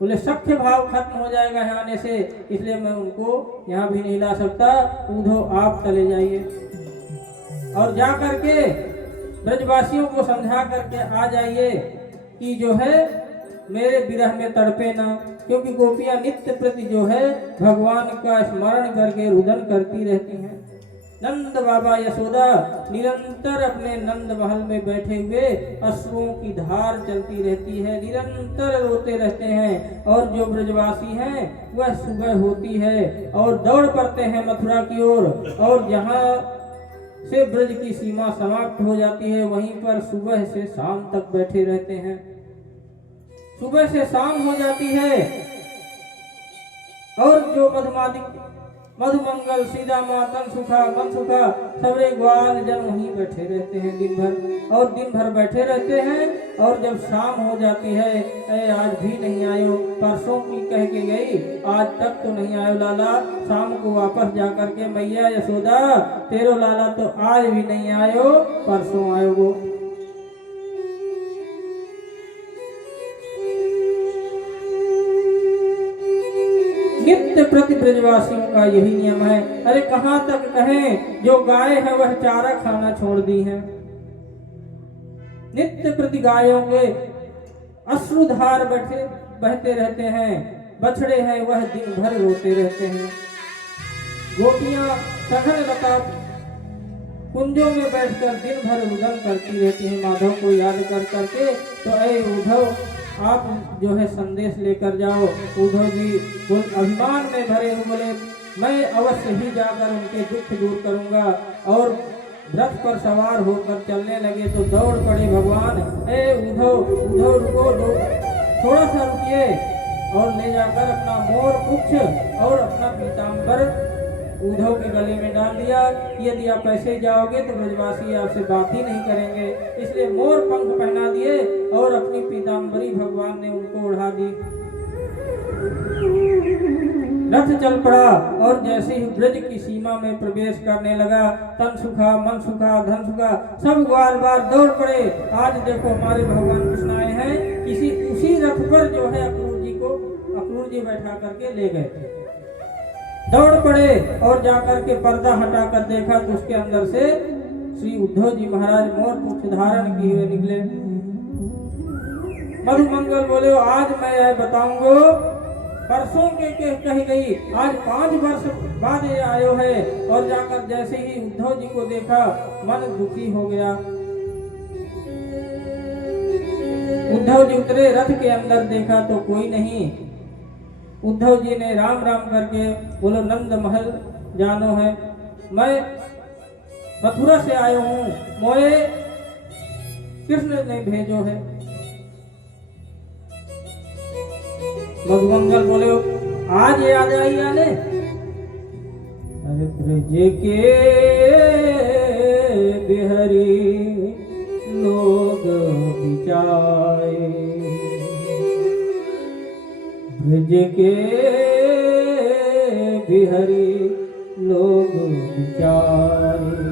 बोले सख्य भाव खत्म हो जाएगा यहाँ आने से, इसलिए मैं उनको यहाँ भी नहीं ला सकता। उद्धव आप चले जाइए और जा करके ब्रजवासियों को समझा करके आ जाइए कि जो है मेरे विरह में तड़पे ना, क्योंकि गोपियां नित्य प्रति जो है भगवान का स्मरण करके रुदन करती रहती हैं। नंद बाबा यशोदा निरंतर अपने नंद महल में बैठे हुए अश्रुओं की धार चलती रहती है, निरंतर रोते रहते हैं। और जो ब्रजवासी हैं वह सुबह होती है और दौड़ पड़ते हैं मथुरा की ओर, और जहाँ से ब्रज की सीमा समाप्त हो जाती है वहीं पर सुबह से शाम तक बैठे रहते हैं। सुबह से शाम हो जाती है और जो मधुमंगल सीधा मातन सुखा मन सुखा सबरे ग्वाल जन वहीं बैठे रहते हैं दिन भर, और दिन भर बैठे रहते हैं। और जब शाम हो जाती है, अरे आज भी नहीं आयो, परसों की कह के गई, आज तक तो नहीं आयो लाला। शाम को वापस जा करके मैया यशोदा तेरो लाला तो आज भी नहीं आयो, परसों आयो वो। नित्य प्रति ब्रजवासियों का यही नियम है। अरे कहाँ तक कहें, जो गाय है वह चारा खाना छोड़ दी है। नित्य प्रति गायों के अश्रुधार बहते रहते हैं, बछड़े हैं वह दिन भर रोते रहते हैं। गोपियां सघन लता कुंजों में बैठकर दिन भर रुदन करती रहती हैं माधव को याद कर करके। तो ऐ उद्धव, आप जो है संदेश लेकर जाओ। उद्धव जी अभिमान में भरे हुए बोले, मैं अवश्य ही जाकर उनके दुख दूर करूंगा। और रथ पर सवार होकर चलने लगे तो दौड़ पड़े भगवान। ए उद्धव रुको, थोड़ा सा रुकिए। और ले जाकर अपना मोर पुच्छ और अपना पीताम्बर उद्धव के गले में डाल दिया। यदि आप ऐसे जाओगे तो ब्रजवासी आपसे बात ही नहीं करेंगे, इसलिए मोर पंख पहना दिए और अपनी पीताम्बरी भगवान ने उनको उड़ा दी। रथ चल पड़ा और जैसे ही ब्रज की सीमा में प्रवेश करने लगा, तन सुखा मन सुखा धन सुखा सब ग्वाल बार दौड़ पड़े। आज देखो हमारे भगवान कृष्ण आए हैं, उसी रथ पर जो है अक्रूर जी बैठा करके ले गए थे। दौड़ पड़े और जाकर के पर्दा हटाकर देखा तो उसके अंदर से श्री उद्धव जी महाराज मोर पुच्छ धारण किए हुए निकले। मधुमंगल बोले, आज मैं यह बताऊंगा, परसों के कही गई, आज 5 वर्ष बाद ये आयो है। और जाकर जैसे ही उद्धव जी को देखा मन दुखी हो गया। उद्धव जी उतरे, रथ के अंदर देखा तो कोई नहीं। उद्धव जी ने राम राम करके बोलो, नंद महल जानो है, मैं मथुरा से आयो हूँ, मोए कृष्ण ने भेजो है। मधुमंगल बोले, आज याद आई आने। अरे ब्रज के बिहरी लोग बिचाए, ब्रज के बिहरी लोग बिचारे,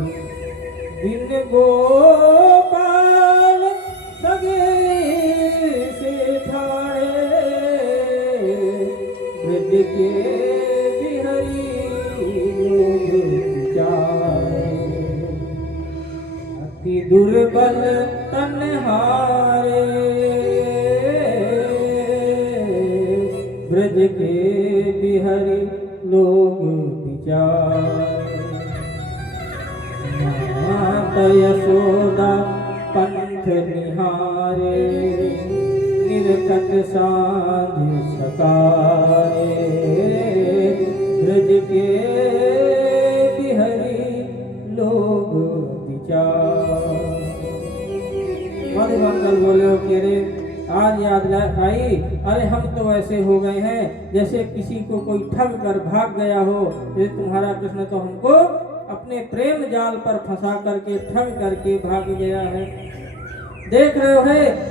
बिन गोपाल सगे से ठाड़े, ब्रज के बिहरी लोग बिचारे, अति दुर्बल तन्हारे, ब्रज के बिहरी लोग बिचारे, माता यशोदा पंथ निहारे, निरखत सांझ सकारे, ब्रज के बिहरी लोग बिचारे। मधुमंगल बोले, के रे आज याद आई। अरे हम तो ऐसे हो गए हैं जैसे किसी को कोई ठग कर भाग गया हो। ये तुम्हारा कृष्ण तो हमको अपने प्रेम जाल पर फंसा करके ठग करके भाग गया है। देख रहे हो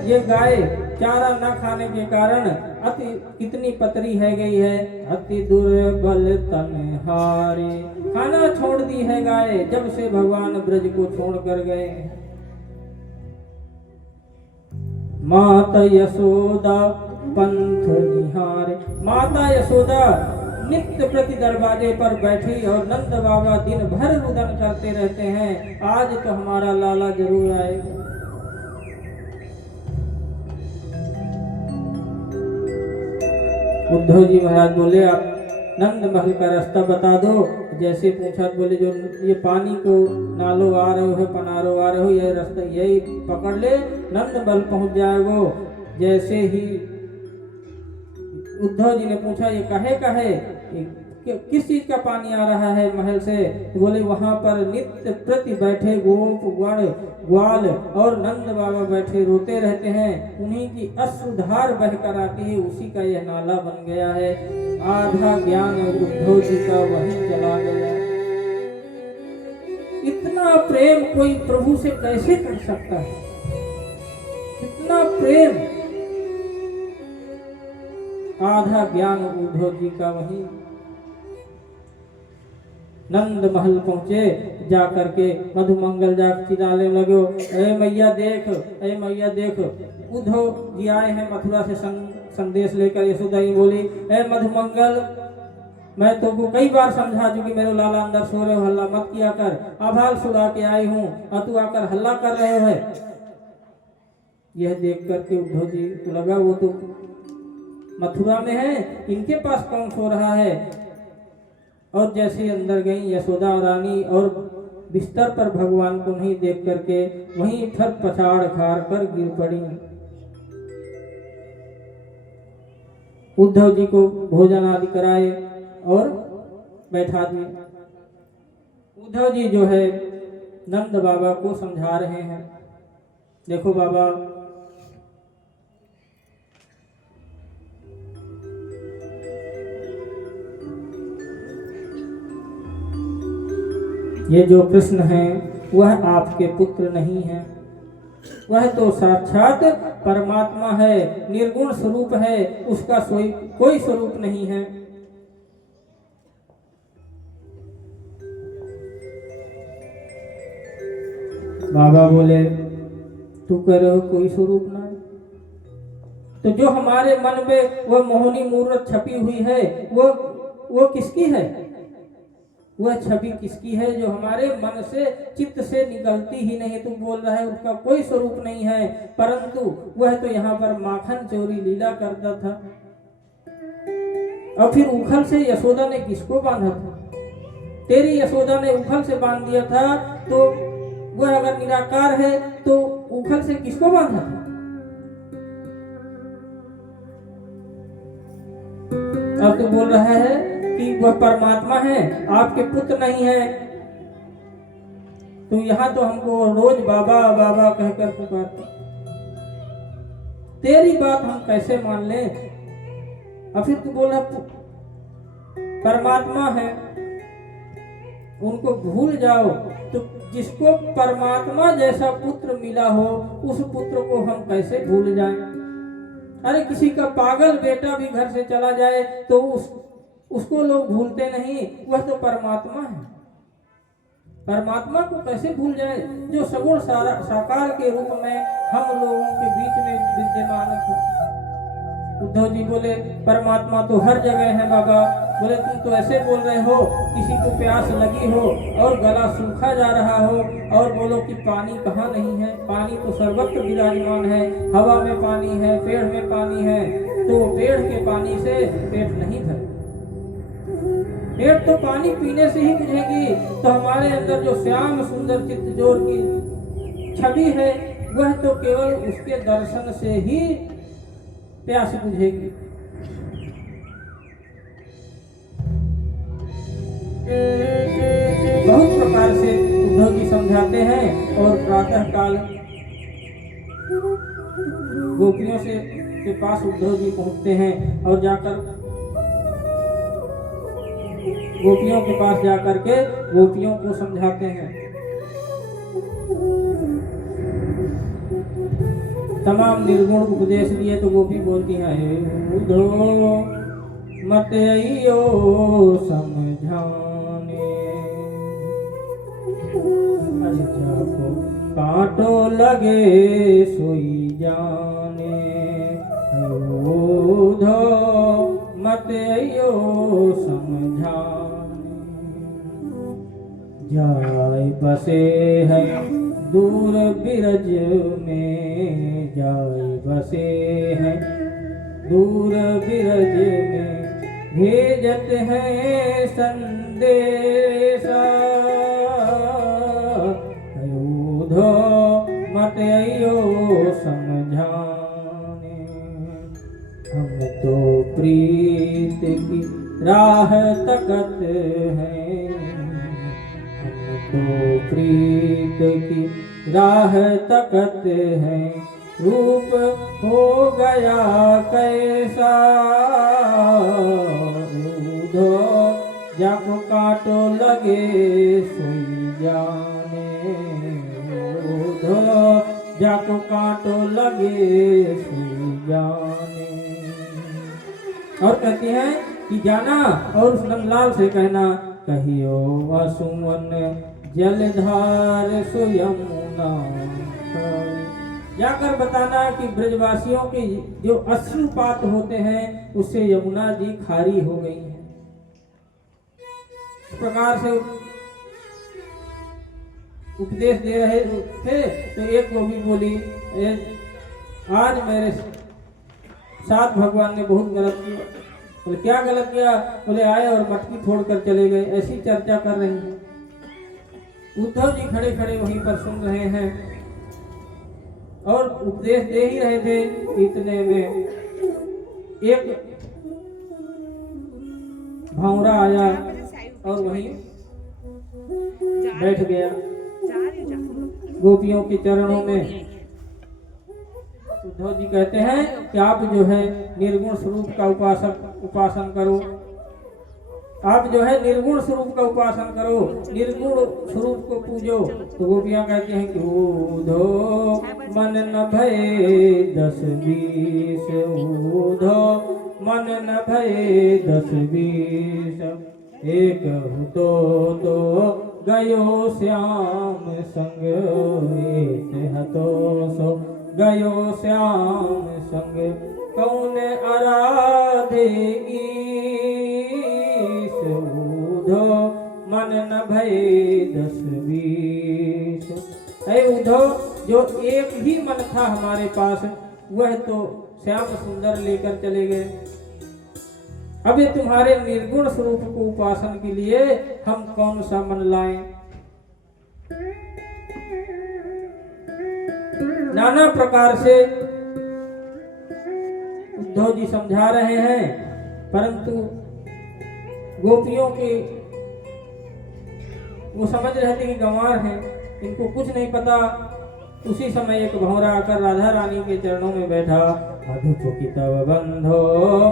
ये गाय चारा न खाने के कारण कितनी पतरी है गई है। अति दुर्बल तन्हारे, खाना छोड़ दी है गाय जब से भगवान ब्रज को छोड़ कर गए। माता यशोदा पंथ निहारे, माता यशोदा नित्य प्रति दरवाजे पर बैठी और नंद बाबा दिन भर रुदन करते रहते हैं, आज तो हमारा लाला जरूर आएगा। उद्धव जी महाराज बोले, आप नंद महल का रास्ता बता दो। जैसे पूछा बोले, जो ये पानी को नालो आ रहे हो, पनारो आ रहे हो, ये रास्ता यही पकड़ ले, नंद महल पहुंच जाएगो। जैसे ही उद्धव जी ने पूछा, ये कहे किस चीज का पानी आ रहा है महल से? तो बोले वहां पर नित्य प्रति बैठे गोप गण ग्वाल और नंद बाबा बैठे रोते रहते हैं, उन्हीं की अश्रुधार बहकर आती है, उसी का यह नाला बन गया है। आधा ज्ञान उद्धव जी का वहीं चला गया। इतना प्रेम कोई प्रभु से कैसे कर सकता है? इतना प्रेम, आधा ज्ञान उद्धव जी का वहीं। नंद महल पहुंचे, जा करके मधुमंगल जा चिल्लाने लगे, अरे मैया देख, अरे मैया देख। उद्धव जी आए हैं मथुरा से संदेश लेकर। यशोदा ही बोली, अरे मधुमंगल, मैं तुमको कई बार समझा चुकी, मेरे लाला अंदर सो रहे हो, हल्ला मत किया कर, आभाल सुला के आई हूँ और तू आकर हल्ला कर रहे हो। यह देख करके उद्धव जी को लगा वो तो मथुरा में है, इनके पास कौन सो रहा है। और जैसे अंदर गई यशोदा रानी और बिस्तर पर भगवान को नहीं देख करके वहीं फिर पछाड़ खाड़ कर गिर पड़ी। उद्धव जी को भोजन आदि कराए और बैठा दिए। उद्धव जी जो है नंद बाबा को समझा रहे हैं, देखो बाबा, ये जो कृष्ण है वह आपके पुत्र नहीं है, वह तो साक्षात परमात्मा है, निर्गुण स्वरूप है, उसका कोई स्वरूप नहीं है। बाबा बोले, तू कह रहे हो कोई स्वरूप ना है, तो जो हमारे मन में वह मोहनी मूर्त छपी हुई है वो किसकी है? वह छवि किसकी है जो हमारे मन से चित्त से निकलती ही नहीं? तू बोल रहा है उसका कोई स्वरूप नहीं है, परंतु वह तो यहाँ पर माखन चोरी लीला करता था। और फिर उखल से यशोदा ने किसको बांधा था? तेरी यशोदा ने उखल से बांध दिया था, तो वह अगर निराकार है तो उखल से किसको बांधा था? अब तो बोल रहा है कि वह परमात्मा है, आपके पुत्र नहीं है। तो यहाँ तो हमको रोज बाबा बाबा कहकर पुकारते, तेरी बात हम कैसे मान लें? और फिर तू बोल रहा परमात्मा है, उनको भूल जाओ। तो जिसको परमात्मा जैसा पुत्र मिला हो उस पुत्र को हम कैसे भूल जाएं? अरे किसी का पागल बेटा भी घर से चला जाए तो उसको लोग भूलते नहीं, वह तो परमात्मा है। परमात्मा को कैसे भूल जाए जो सगुण साकार के रूप में हम लोगों के बीच में विद्यमान था। उद्धव जी बोले, परमात्मा तो हर जगह है बाबा। बोले, तुम तो ऐसे बोल रहे हो किसी को प्यास लगी हो और गला सूखा जा रहा हो और बोलो कि पानी कहाँ नहीं है। पानी तो सर्वत्र विराजमान है, हवा में पानी है, पेड़ में पानी है, तो पेड़ के पानी से पेट नहीं भरे। पेट तो पानी पीने से ही बुझेगी। तो हमारे अंदर जो श्याम सुंदर चित्तजोर की छवि है वह तो केवल उसके दर्शन से ही प्यास बुझेगी। बहुत प्रकार से उद्धव जी समझाते हैं और प्रातः काल गोपियों के पास उद्धव जी पहुंचते हैं और जाकर गोपियों के पास जाकर के गोपियों को समझाते हैं। तमाम निर्गुण उपदेश दिए तो गोपी बोलती हैं, उद्धव मत आइयो समझाने, जाको कांटो लगे सोई जाने, उद्धव मत आइयो समझाने, जाय बसे है दूर बिरज में, जाय बसे हैं दूर बिरज में, भेजत हैं संदेशा, उद्धव मत आइयो समझाने, हम तो प्रीत की राह तकत हैं, हमको प्रीत की राह तकत हैं। रूप हो गया कैसा ऊधो, जाको काटो लगे सोई जाने। ऊधो जाको काटो लगे सोई जाने। और कहती हैं कि जाना और उस नंदलाल से कहना, कहियो वसुमन जलधार सो यमुना। जाकर बताना कि ब्रजवासियों के जो अश्रुपात होते हैं उससे यमुना जी खारी हो गई हैं। इस प्रकार से उपदेश दे रहे थे तो एक गोपी बोली, आज मेरे साथ भगवान ने बहुत गलत किया। बोले क्या गलत किया? बोले आए और मटकी फोड़कर चले गए। ऐसी चर्चा कर रही हैं। उद्धव जी खड़े खड़े वहीं पर सुन रहे हैं और उपदेश दे ही रहे थे। इतने में एक भौरा आया और वहीं बैठ गया गोपियों के चरणों में। उद्धव जी कहते हैं कि आप जो है निर्गुण स्वरूप का उपासन करो। आप जो है निर्गुण स्वरूप का उपासन करो, निर्गुण स्वरूप को पूजो। तो गोपियां कहती हैं कि ऊधो मन न भये 10-20, ऊधो मन न भये 10-20। एक तो गयो श्याम संग, एक हतो सो गयो श्याम संग। कौन आराधेगी ऊधो मन न भये 10-20। ऐ ऊधो, जो एक ही मन था हमारे पास वह तो श्याम सुंदर लेकर चले गए। अब ये तुम्हारे निर्गुण स्वरूप को उपासन के लिए हम कौन सा मन लाएं? नाना प्रकार से उद्धव जी समझा रहे हैं, परंतु गोपियों के वो समझ रहे थे कि गंवार हैं, इनको कुछ नहीं पता। उसी समय एक भंवरा आकर राधा रानी के चरणों में बैठा। मधुपुकितव बंधो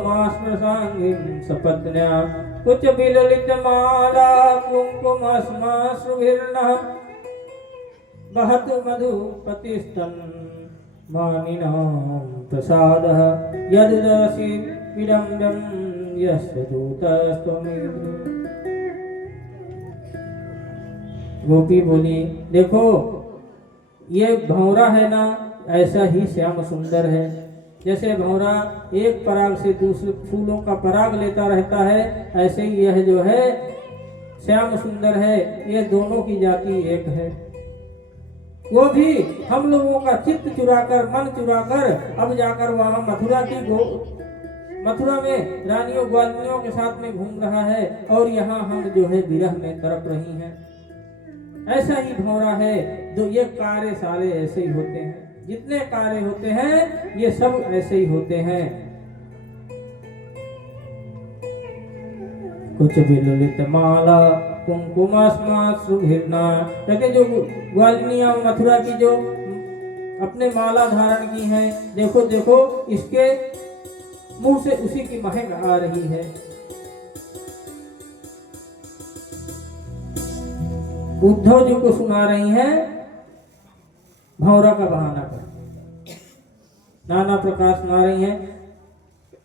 मास्मृसांगिं सपत्न्या, कुछ बिललित माला कुंकुमस्माश्रुभिर्नः, बहतु मधुपतिस्तन मानिनां प्रसादः, यदुदरसि विडम्बं यस्य दूतस्त्वमेव। गोपी बोली, देखो ये भंवरा है ना, ऐसा ही श्याम सुंदर है। जैसे भंवरा एक पराग से दूसरे फूलों का पराग लेता रहता है, ऐसे ही यह जो है श्याम सुंदर है। ये दोनों की जाति एक है। वो भी हम लोगों का चित्त चुराकर, मन चुराकर अब जाकर वहां मथुरा में रानियों ग्वालिनियों के साथ में घूम रहा है, और यहाँ हम जो है विरह में तड़प रही हैं। ऐसा ही भंवरा है। जो ये कार्य सारे ऐसे ही होते हैं, जितने कार्य होते हैं ये सब ऐसे ही होते हैं। कुछ बिललित माला कुंकुमास्माश्रुभिर्ना, कहते जो ग्वालिनियां मथुरा की जो अपने माला धारण की हैं, देखो देखो इसके मुंह से उसी की महक आ रही है। उद्धव जी को सुना रही हैं भंवरा का बहाना कर, नाना प्रकार सुना रही हैं।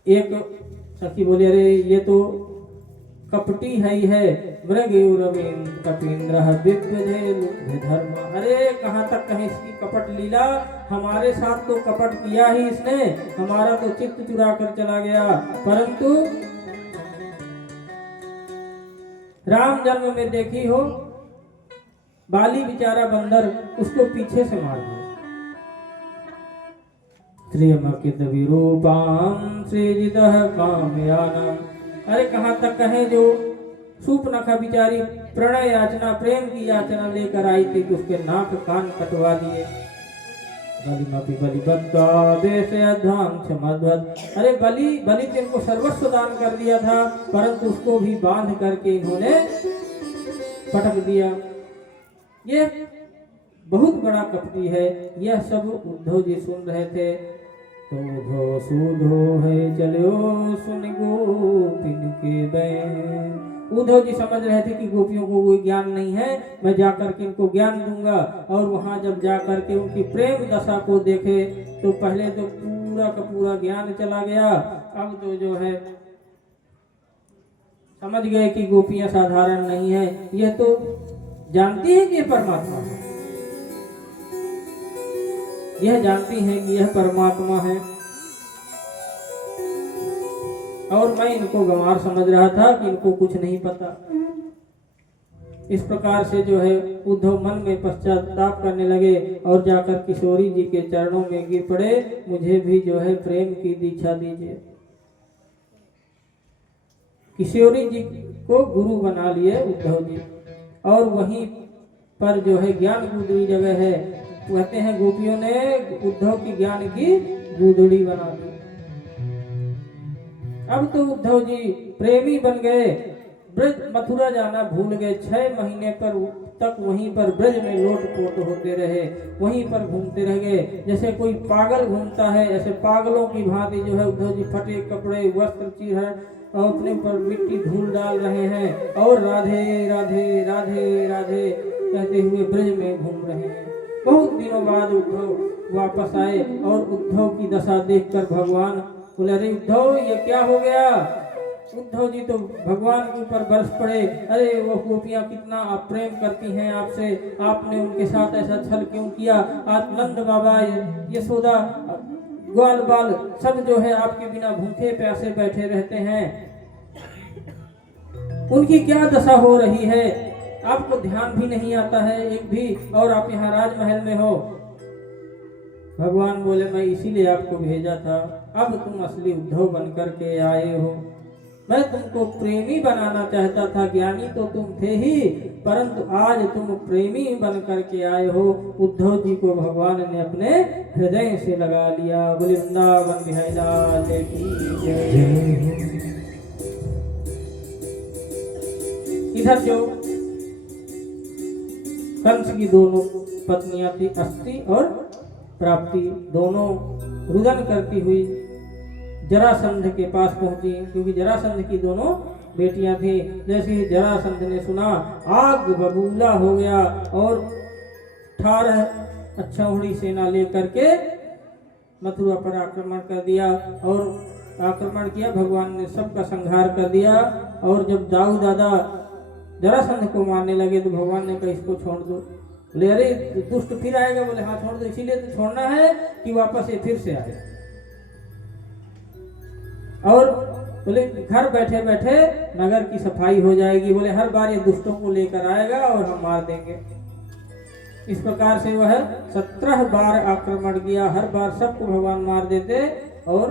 एक सखी बोली, अरे ये तो कपटी है ही है। कपीन्द्र धर्म, अरे कहाँ तक कहें इसकी कपट लीला। हमारे साथ तो कपट किया ही इसने, हमारा तो चित्त चुरा कर चला गया। परंतु राम जन्म में देखी हो, बाली बेचारा बंदर, उसको पीछे से मार दिया। श्रीमकित विरूपां सृजितः कामयानां, अरे कहाँ तक कहें जो सूर्पनखा बिचारी प्रणय याचना, प्रेम की याचना लेकर आई थी कि उसके नाक कान कटवा दिए। बलिमपि बलिवत्का देश अध्वांश मद्वत। अरे बलि तो इनको सर्वस्व दान कर दिया था, परंतु उसको भी बांध करके इन्होंने पटक दिया। ये बहुत बड़ा कपटी है। यह सब उद्धव जी सुन रहे थे। तो धो सूधो है चलो सुन गोपिन के बैन। उद्धव जी समझ रहे थे कि गोपियों को कोई ज्ञान नहीं है, मैं जाकर के इनको ज्ञान दूंगा। और वहां जब जाकर के उनकी प्रेम दशा को देखे तो पहले तो पूरा का पूरा ज्ञान चला गया। अब तो जो है समझ गए कि गोपियां साधारण नहीं है, यह तो जानती है कि यह परमात्मा है, यह जानती है कि यह परमात्मा है। और मैं इनको गंवार समझ रहा था कि इनको कुछ नहीं पता। इस प्रकार से जो है उद्धव मन में पश्चाताप करने लगे और जाकर किशोरी जी के चरणों में गिर पड़े, मुझे भी जो है प्रेम की दीक्षा दीजिए। किशोरी जी को गुरु बना लिए उद्धव जी। और वहीं पर जो है ज्ञान गुदड़ी जगह है, कहते हैं गोपियों ने उद्धव की ज्ञान की गुदड़ी बना दी। अब तो उद्धव जी प्रेमी बन गए, ब्रज मथुरा जाना भूल गए। 6 महीने पर तक वहीं पर ब्रज में लोट-पोट होते रहे, वहीं पर घूमते रह गए। जैसे कोई पागल घूमता है, ऐसे पागलों की भांति जो है उद्धव जी फटे कपड़े, वस्त्र चीर और अपने ऊपर मिट्टी धूल डाल रहे हैं और राधे राधे राधे राधे कहते हुए ब्रज में घूम रहे हैं। बहुत दिनों बाद उद्धव वापस आए और उद्धव की दशा देखकर भगवान बोले, अरे उद्धव ये क्या हो गया। उद्धव जी तो भगवान के ऊपर बरस पड़े, अरे वो गोपियां कितना आप प्रेम करती हैं आपसे, आपने उनके साथ ऐसा छल क्यों किया। आप नंद बाबा, यशोदा, ग्वाल बाल सब जो है आपके बिना भूखे प्यासे बैठे रहते हैं, उनकी क्या दशा हो रही है, आपको ध्यान भी नहीं आता है एक भी, और आप यहाँ राजमहल में हो। भगवान बोले, मैं इसीलिए आपको भेजा था, अब तुम असली उद्धव बनकर के आए हो। मैं तुमको प्रेमी बनाना चाहता था, ज्ञानी तो तुम थे ही, परंतु आज तुम प्रेमी बन करके आए हो। उद्धव जी को भगवान ने अपने हृदय से लगा लिया। बोले वृंदावन बिहारी लाल की जय। इधर जो कंस की दोनों पत्नियां थी, अस्थि और प्राप्ति, दोनों रुदन करती हुई जरासंध के पास पहुंची, क्योंकि जरासंध की दोनों बेटियां थी। जैसे ही जरासंध ने सुना, आग बबूला हो गया और 18 अक्षौहिणी सेना लेकर के मथुरा पर आक्रमण कर दिया। और आक्रमण किया, भगवान ने सबका संहार कर दिया। और जब दाऊ दादा जरासंध को मारने लगे तो भगवान ने कहा इसको छोड़ दो। बोले अरे दुष्ट फिर आएगा। बोले हाँ छोड़ दो, इसीलिए तो छोड़ना है कि वापस ये फिर से आए। और बोले घर बैठे बैठे नगर की सफाई हो जाएगी। बोले हर बार ये दुष्टों को लेकर आएगा और हम मार देंगे। इस प्रकार से वह 17 बार आक्रमण किया, हर बार सबको भगवान मार देते और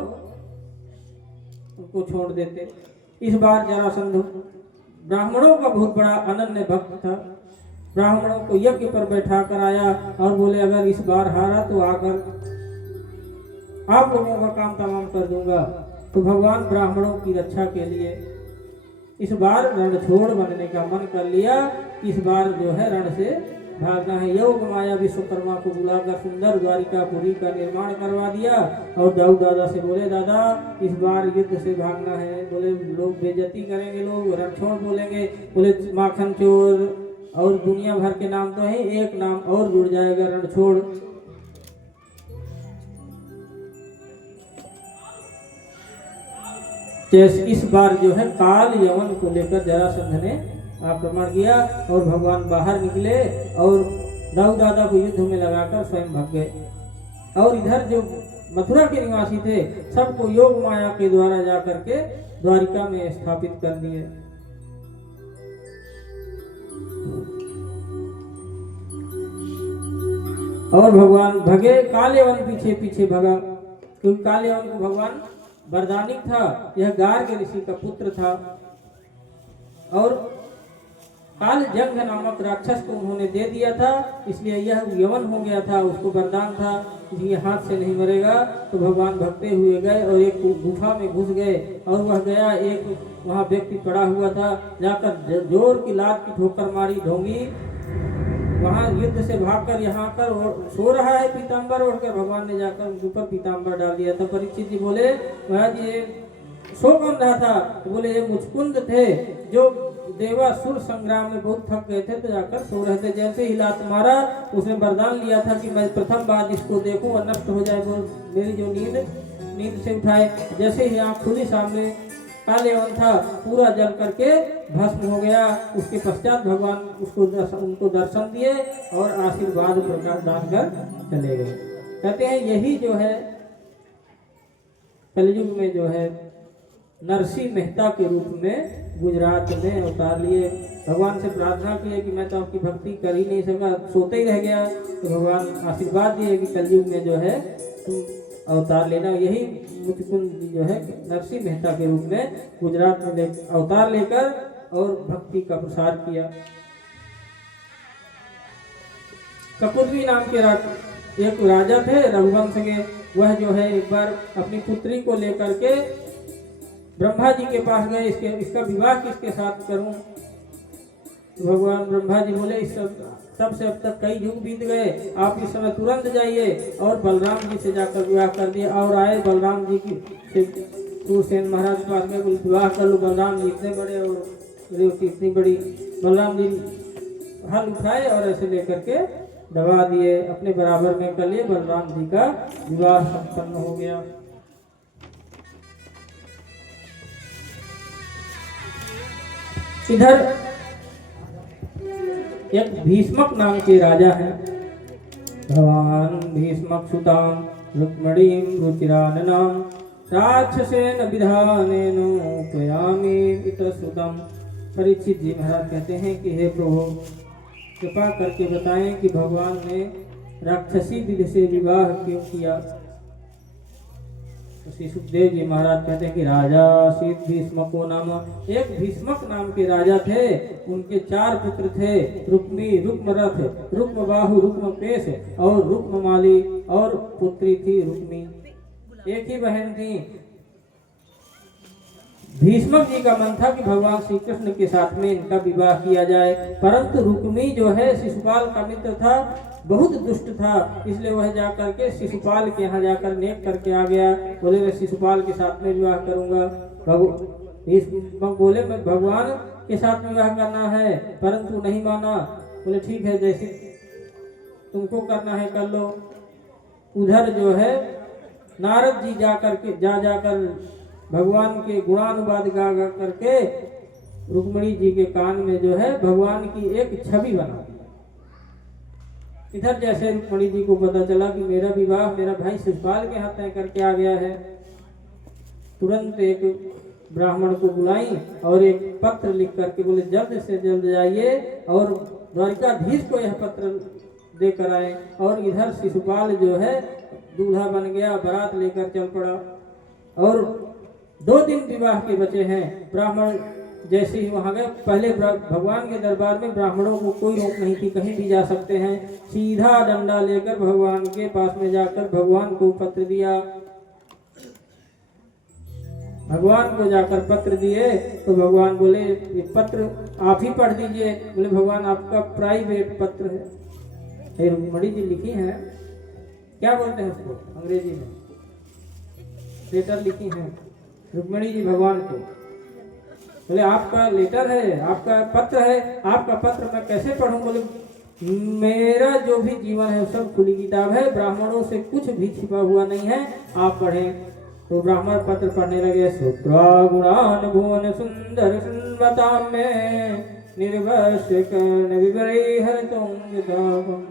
उनको छोड़ देते। इस बार जरासंध ब्राह्मणों का बहुत बड़ा अनन्य भक्त था, ब्राह्मणों को यज्ञ पर बैठा कर आया और बोले अगर इस बार हारा तो आकर आप लोगों का काम तमाम कर दूंगा। तो भगवान ब्राह्मणों की रक्षा के लिए इस बार रणछोड़ बनने का मन कर लिया। इस बार जो है रण से भागना है। योग माया विश्वकर्मा को बुलाकर सुंदर द्वारिकापुरी का निर्माण करवा दिया और दाऊ दादा से बोले दादा इस बार युद्ध से भागना है। बोले लोग बेइज्जती करेंगे, लोग रणछोड़ बोलेंगे। बोले माखन चोर और दुनिया भर के नाम तो है, एक नाम और जुड़ जाएगा रणछोड़। जैसे इस बार जो है काल यवन को लेकर जरासंध ने आक्रमण किया और भगवान बाहर निकले और दाऊ दादा को युद्ध में लगाकर स्वयं भाग गए। और इधर जो मथुरा के निवासी थे सबको योग माया के द्वारा जाकर के द्वारिका में स्थापित कर दिए। और भगवान भगे, कालेवन पीछे पीछे भगा, क्योंकि कालेवन को भगवान वरदानिक था। यह गार्ग ऋषि का पुत्र था और काल जंग नामक राक्षस को उन्होंने दे दिया था, इसलिए यह यवन हो गया था, उसको वरदान था कि ये हाथ से नहीं मरेगा। तो भगवान भगते हुए गए और एक गुफा में घुस गए और वह गया, एक वहाँ व्यक्ति पड़ा हुआ था, जाकर जोर की लात की ठोकर मारी, ढोंगी वहाँ युद्ध से भागकर यहाँ कर सो रहा है पीताम्बर ओढ़कर, भगवान ने जाकर उनके ऊपर पीताम्बर डाल दिया था। परीक्षित जी बोले महाराज ये सो कौन रहा था? तो बोले ये मुचकुंद थे जो देवासुर संग्राम में बहुत थक गए थे तो जाकर सो रहे थे। जैसे ही लात मारा उसने वरदान लिया था कि मैं प्रथम बार इसको देखूं और नष्ट हो जाए वो मेरी जो नींद से उठाए। जैसे ही आँख खुली सामने काले वन था, पूरा जल करके भस्म हो गया। उसके पश्चात भगवान उनको दर्शन दिए और आशीर्वाद प्रकार दान कर चले गए। कहते हैं यही जो है कलयुग में जो है नरसिंह मेहता के रूप में गुजरात में अवतार लिए। भगवान से प्रार्थना की है कि मैं तो आपकी भक्ति कर ही नहीं सका, सोते ही रह गया। तो भगवान आशीर्वाद दिए कि कलयुग में जो है तुम अवतार लेना। यही मुचकुंद जो है नरसिंह मेहता के रूप में गुजरात में अवतार लेकर और भक्ति का प्रसार किया। ककुदवी नाम के एक राजा थे रघुवंश के। वह जो है एक बार अपनी पुत्री को लेकर के ब्रह्मा जी के पास गए, इसका विवाह किसके साथ करूं? तो भगवान ब्रह्मा जी बोले इस तब से अब तक कई युग बीत गए, आप इस समय तुरंत जाइए और बलराम जी से जाकर विवाह कर दिया। और आए बलराम जी की सूरसेन महाराज के पास में, बोले विवाह कर लो। बलराम जी इतने बड़े और रेवती इतनी बड़ी, बलराम जी हल उठाए और ऐसे लेकर के दबा दिए, अपने बराबर में कर लिए। बलराम जी का विवाह संपन्न हो गया। इधर एक भीष्मक नाम के राजा हैं। भगवान भीष्मक सुताम रुक्मणीम रुचिराननाम राक्षसेन विधानेन उपयामि वितसुतम। परीक्षित जी महाराज कहते हैं कि हे प्रभु कृपा करके बताएं कि भगवान ने राक्षसी विधि से विवाह क्यों किया। श्री सुखदेव जी महाराज कहते हैं कि राजा शीत भीष्मको नाम, एक भीष्मक नाम के राजा थे। उनके 4 पुत्र थे, रुक्मी, रुक्मरथ, रुक्मबाहु, रुक्मकेश और रुक्ममाली, और पुत्री थी रुक्मी। एक ही बहन थी। भीष्मक जी का मन था कि भगवान श्री कृष्ण के साथ में इनका विवाह किया जाए, परंतु रुक्मी जो है शिशुपाल का मित्र था, बहुत दुष्ट था, इसलिए वह जाकर के शिशुपाल के यहाँ जाकर नेक करके आ गया। बोले मैं शिशुपाल के साथ में विवाह करूंगा। भीष्मक बोले मैं भगवान के साथ में विवाह करना है, परंतु नहीं माना। बोले ठीक है जैसे तुमको करना है कर लो। उधर जो है नारद जी जाकर भगवान के गुणानुवाद गा करके रुक्मिणी जी के कान में जो है भगवान की एक छवि बना दी। इधर जैसे रुक्मिणी जी को पता चला कि मेरा विवाह मेरा भाई शिशुपाल के हाथ तय करके आ गया है, तुरंत एक ब्राह्मण को बुलाई और एक पत्र लिख करके बोले जल्द से जल्द जाइए और द्वारिकाधीश को यह पत्र देकर आए। और इधर शिशुपाल जो है दूल्हा बन गया, बारात लेकर चल पड़ा। और 2 दिन विवाह के बचे हैं। ब्राह्मण जैसे ही वहां गए, पहले भगवान के दरबार में ब्राह्मणों को कोई रोक नहीं थी, कहीं भी जा सकते हैं। सीधा डंडा लेकर भगवान के पास में जाकर भगवान को पत्र दिया। भगवान को जाकर पत्र दिए तो भगवान बोले ये पत्र आप ही पढ़ दीजिए। बोले भगवान आपका प्राइवेट पत्र है। रुक्मिणी जी लिखी है, क्या बोलते हैं उसको अंग्रेजी में, लेटर लिखी है रुक्मिणी जी भगवान को। बोले आपका लेटर है, आपका पत्र है, आपका पत्र मैं कैसे पढ़ूं? बोले मेरा जो भी जीवन है सब खुली किताब है, ब्राह्मणों से कुछ भी छिपा हुआ नहीं है, आप पढ़ें। तो ब्राह्मण पत्र पढ़ने लगे। सूत्रा गुणान भुवन सुंदर सुन्वताम में निर्वश कर्ण विवरीह तुम।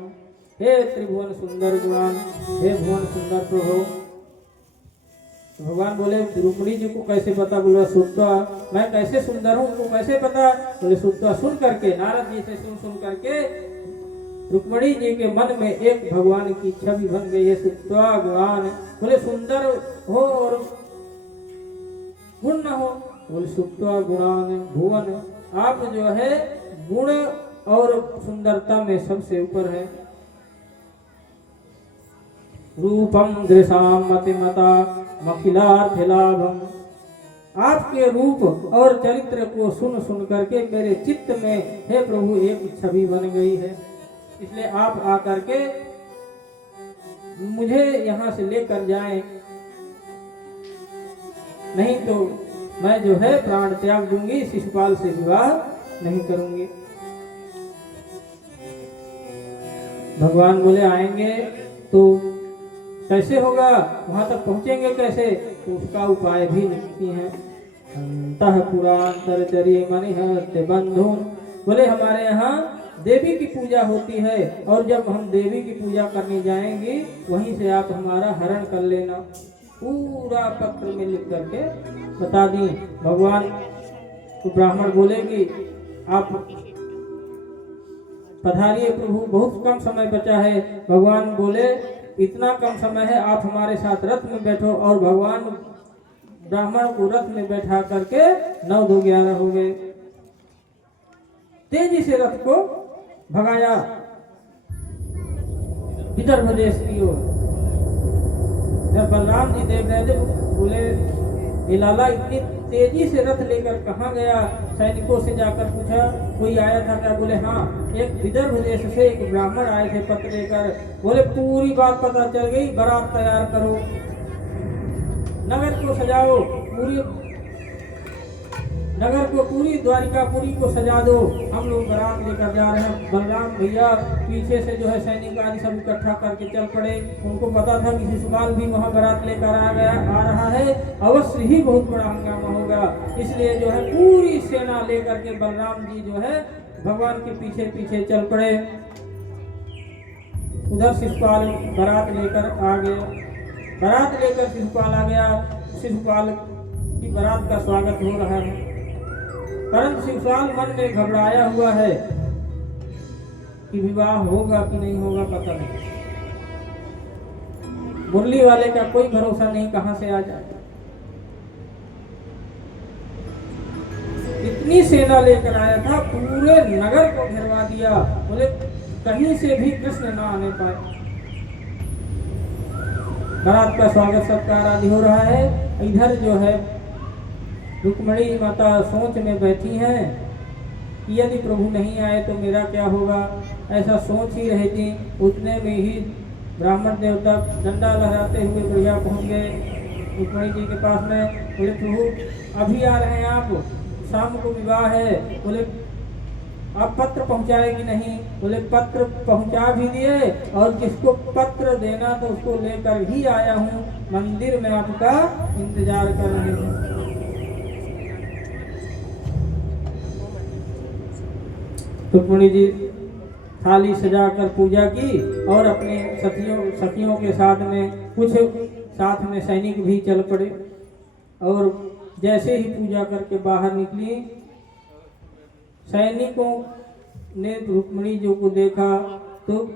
हे त्रिभुवन सुंदर गुणान, हे भुवन सुंदर प्रभु। भगवान बोले रुक्मिणी जी को कैसे पता? बोला सुत्वा, मैं कैसे सुंदर हूँ उनको कैसे पता? बोले सुत्वा सुन करके, नारद जी से सुन करके रुक्मिणी जी के मन में एक भगवान की छवि बन गई है। सुत्वा गुणान, बोले सुंदर हो और गुण न हो। बोले सुत्वा गुणान भुवन, आप जो है गुण और सुंदरता में सबसे ऊपर है। रूपम दृशाम मतिमता मखिलार्थ लाभम। आपके रूप और चरित्र को सुन सुन करके मेरे चित्त में हे प्रभु एक छवि बन गई है, इसलिए आप आकर के मुझे यहाँ से लेकर जाएं, नहीं तो मैं जो है प्राण त्याग दूंगी, शिशुपाल से विवाह नहीं करूंगी। भगवान बोले आएंगे तो कैसे होगा, वहां तक पहुंचेंगे कैसे, तो उसका उपाय भी लिखती हैं। अंतःपुरांतरचर्ये मनिहत्य बंधु। बोले हमारे यहाँ देवी की पूजा होती है और जब हम देवी की पूजा करने जाएंगे वहीं से आप हमारा हरण कर लेना। पूरा पत्र में लिख करके बता दी। भगवान तो ब्राह्मण बोले कि आप पधारिए प्रभु, बहुत कम समय बचा है। भगवान बोले इतना कम समय है, आप हमारे साथ रथ में बैठो। और भगवान ब्राह्मण को रथ में बैठा करके 9 2 11 हो गए। तेजी से रथ को भगाया विदर्भ देश की ओर। जब बलराम जी देख रहे थे बोले ये लाला इतनी तेजी से रथ लेकर कहाँ गया। सैनिकों से जाकर पूछा कोई आया था क्या, बोले हाँ एक विदर्भ देश से एक ब्राह्मण आए थे पत्र लेकर। बोले पूरी बात पता चल गई, बारात तैयार करो, नगर को सजाओ, पूरी नगर को, पूरी द्वारिकापुरी को सजा दो, हम लोग बारात लेकर जा रहे हैं। बलराम भैया पीछे से जो है सैनिक आदि सब इकट्ठा करके चल पड़े। उनको पता था कि शिशुपाल भी वहाँ बारात लेकर आ रहा है, अवश्य ही बहुत बड़ा हंगामा होगा। इसलिए जो है पूरी सेना लेकर के बलराम जी जो है भगवान के पीछे पीछे चल पड़े। उधर शिशुपाल बारात लेकर आ गया। बारात लेकर शिशुपाल आ गया। शिशुपाल की बारात का स्वागत हो रहा है, परंतु शिशुपाल मन में घबराया हुआ है कि विवाह होगा कि नहीं होगा पता नहीं। मुरली वाले का कोई भरोसा नहीं, कहां से आ जाए। इतनी सेना लेकर आया था, पूरे नगर को घेरवा दिया। बोले कहीं से भी कृष्ण ना आने पाए। बारात का स्वागत सत्कार आदि हो रहा है। इधर जो है रुक्मिणी माता सोच में बैठी हैं कि यदि प्रभु नहीं आए तो मेरा क्या होगा, ऐसा सोच ही रही थी। उतने में ही ब्राह्मण देवता डंडा लहराते हुए बढ़िया पहुंच गए रुक्मिणी जी के पास में। बोले प्रभु अभी आ रहे हैं आप, शाम को विवाह है। बोले आप पत्र पहुंचाएगी नहीं। बोले पत्र पहुंचा भी दिए और जिसको पत्र देना तो उसको लेकर ही आया हूँ, मंदिर में आपका इंतजार कर रहे हैं। रुक्मिणी जी थाली सजाकर पूजा की और अपने सखियों के साथ में कुछ साथ में सैनिक भी चल पड़े। और जैसे ही पूजा करके बाहर निकली, सैनिकों ने रुक्मिणी जी को देखा तो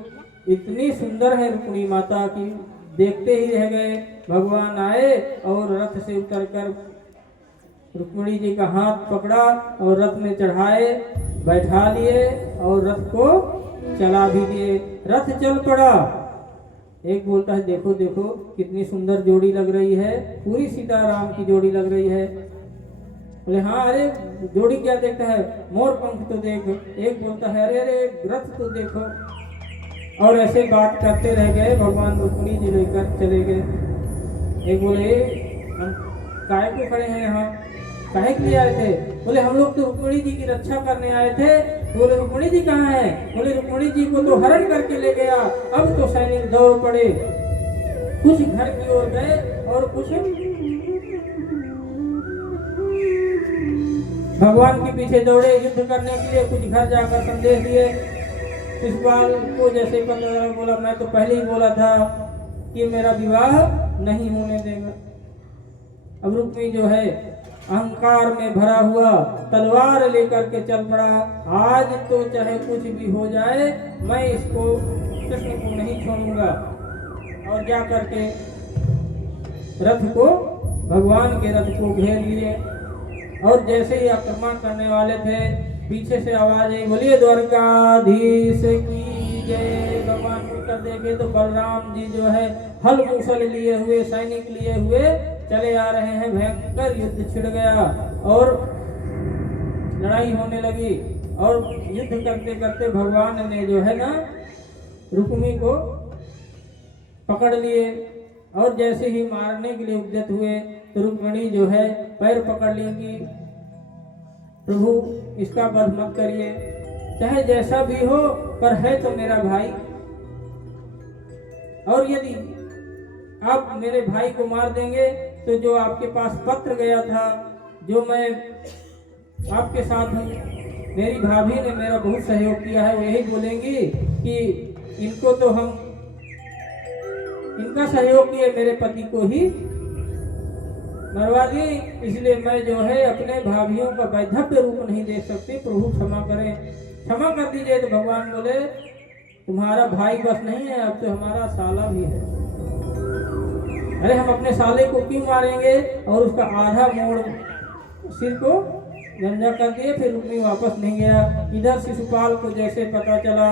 इतनी सुंदर है रुक्मिणी माता की, देखते ही रह गए। भगवान आए और रथ से उतरकर रुक्मिणी जी का हाथ पकड़ा और रथ में चढ़ाए, बैठा लिए और रथ को चला भी दिए। रथ चल पड़ा। एक बोलता है देखो देखो कितनी सुंदर जोड़ी लग रही है, पूरी सीताराम की जोड़ी लग रही है। बोले हाँ अरे जोड़ी क्या देखता है, मोर पंख तो देख। एक बोलता है अरे अरे रथ तो देखो। और ऐसे बात करते रह गए। भगवान रुक्मिणी जी लेकर चले गए। एक बोले हम काहे को खड़े हैं यहाँ, काहे के लिए आए थे। बोले हम लोग तो रुक्मिणी जी की रक्षा करने आए थे। बोले रुक्मिणी जी कहाँ हैं। बोले रुक्मिणी जी को तो हरण करके ले गया। अब तो सैनिक दौड़ पड़े, कुछ घर की ओर गए और कुछ भगवान के पीछे दौड़े युद्ध करने के लिए। कुछ घर जाकर संदेश दिए। शिशुपाल को जैसे पता बोला मैं तो पहले ही बोला था कि मेरा विवाह नहीं होने देगा। अब रुक्मिणी जो है अहंकार में भरा हुआ तलवार लेकर के चल पड़ा। आज तो चाहे कुछ भी हो जाए मैं इसको कृष्ण को नहीं छोड़ूंगा। और जा करके रथ को, भगवान के रथ को घेर लिए और जैसे ही आक्रमण करने वाले थे पीछे से आवाज आई, बोलिए द्वारकाधीश की जय। भगवान कर देखे तो बलराम जी जो है हल मूसल लिए हुए, सैनिक लिए हुए चले आ रहे हैं। भयंकर युद्ध छिड़ गया और लड़ाई होने लगी। और युद्ध करते करते भगवान ने जो है ना रुक्मी को पकड़ लिए और जैसे ही मारने के लिए उद्यत हुए तो रुक्मिणी जो है पैर पकड़ लेंगी, प्रभु इसका वध मत करिए, चाहे जैसा भी हो पर है तो मेरा भाई, और यदि आप मेरे भाई को मार देंगे तो जो आपके पास पत्र गया था, जो मैं आपके साथ हूँ, मेरी भाभी ने मेरा बहुत सहयोग किया है, वो यही बोलेंगी कि इनको तो हम इनका सहयोग किए मेरे पति को ही मरवा दिए, इसलिए मैं जो है अपने भाभियों का वैधव्य रूप नहीं देख सकती, प्रभु क्षमा करें, क्षमा कर दीजिए। तो भगवान बोले तुम्हारा भाई बस नहीं है, अब तो हमारा साला भी है। अरे हम अपने साले को क्यों मारेंगे? और उसका आधा मोड़ सिर को गंजा कर दिए, फिर रुक्मी वापस नहीं गया। इधर शिशुपाल को जैसे पता चला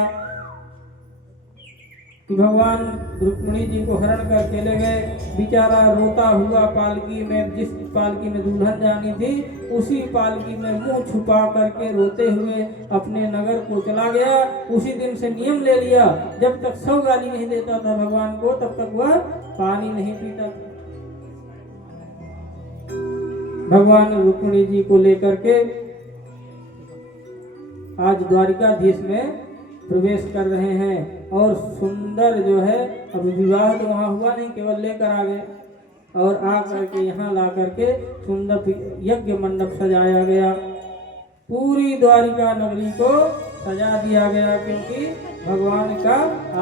कि भगवान रुक्मिणी जी को हरण करके ले गए, बेचारा रोता हुआ पालकी में, जिस पालकी में दुल्हन जानी थी उसी पालकी में मुंह छुपा करके रोते हुए अपने नगर को चला गया। उसी दिन से नियम ले लिया, जब तक 100 गाली नहीं देता था भगवान को तब तक वह पानी नहीं पीता था। भगवान रुक्मिणी जी को लेकर के आज द्वारिकाधीश में प्रवेश कर रहे हैं और सुंदर जो है, अब विवाह तो वहाँ हुआ नहीं, केवल लेकर आ गए और आ करके यहाँ ला करके सुंदर यज्ञ मंडप सजाया गया। पूरी द्वारिका नगरी को सजा दिया गया क्योंकि भगवान का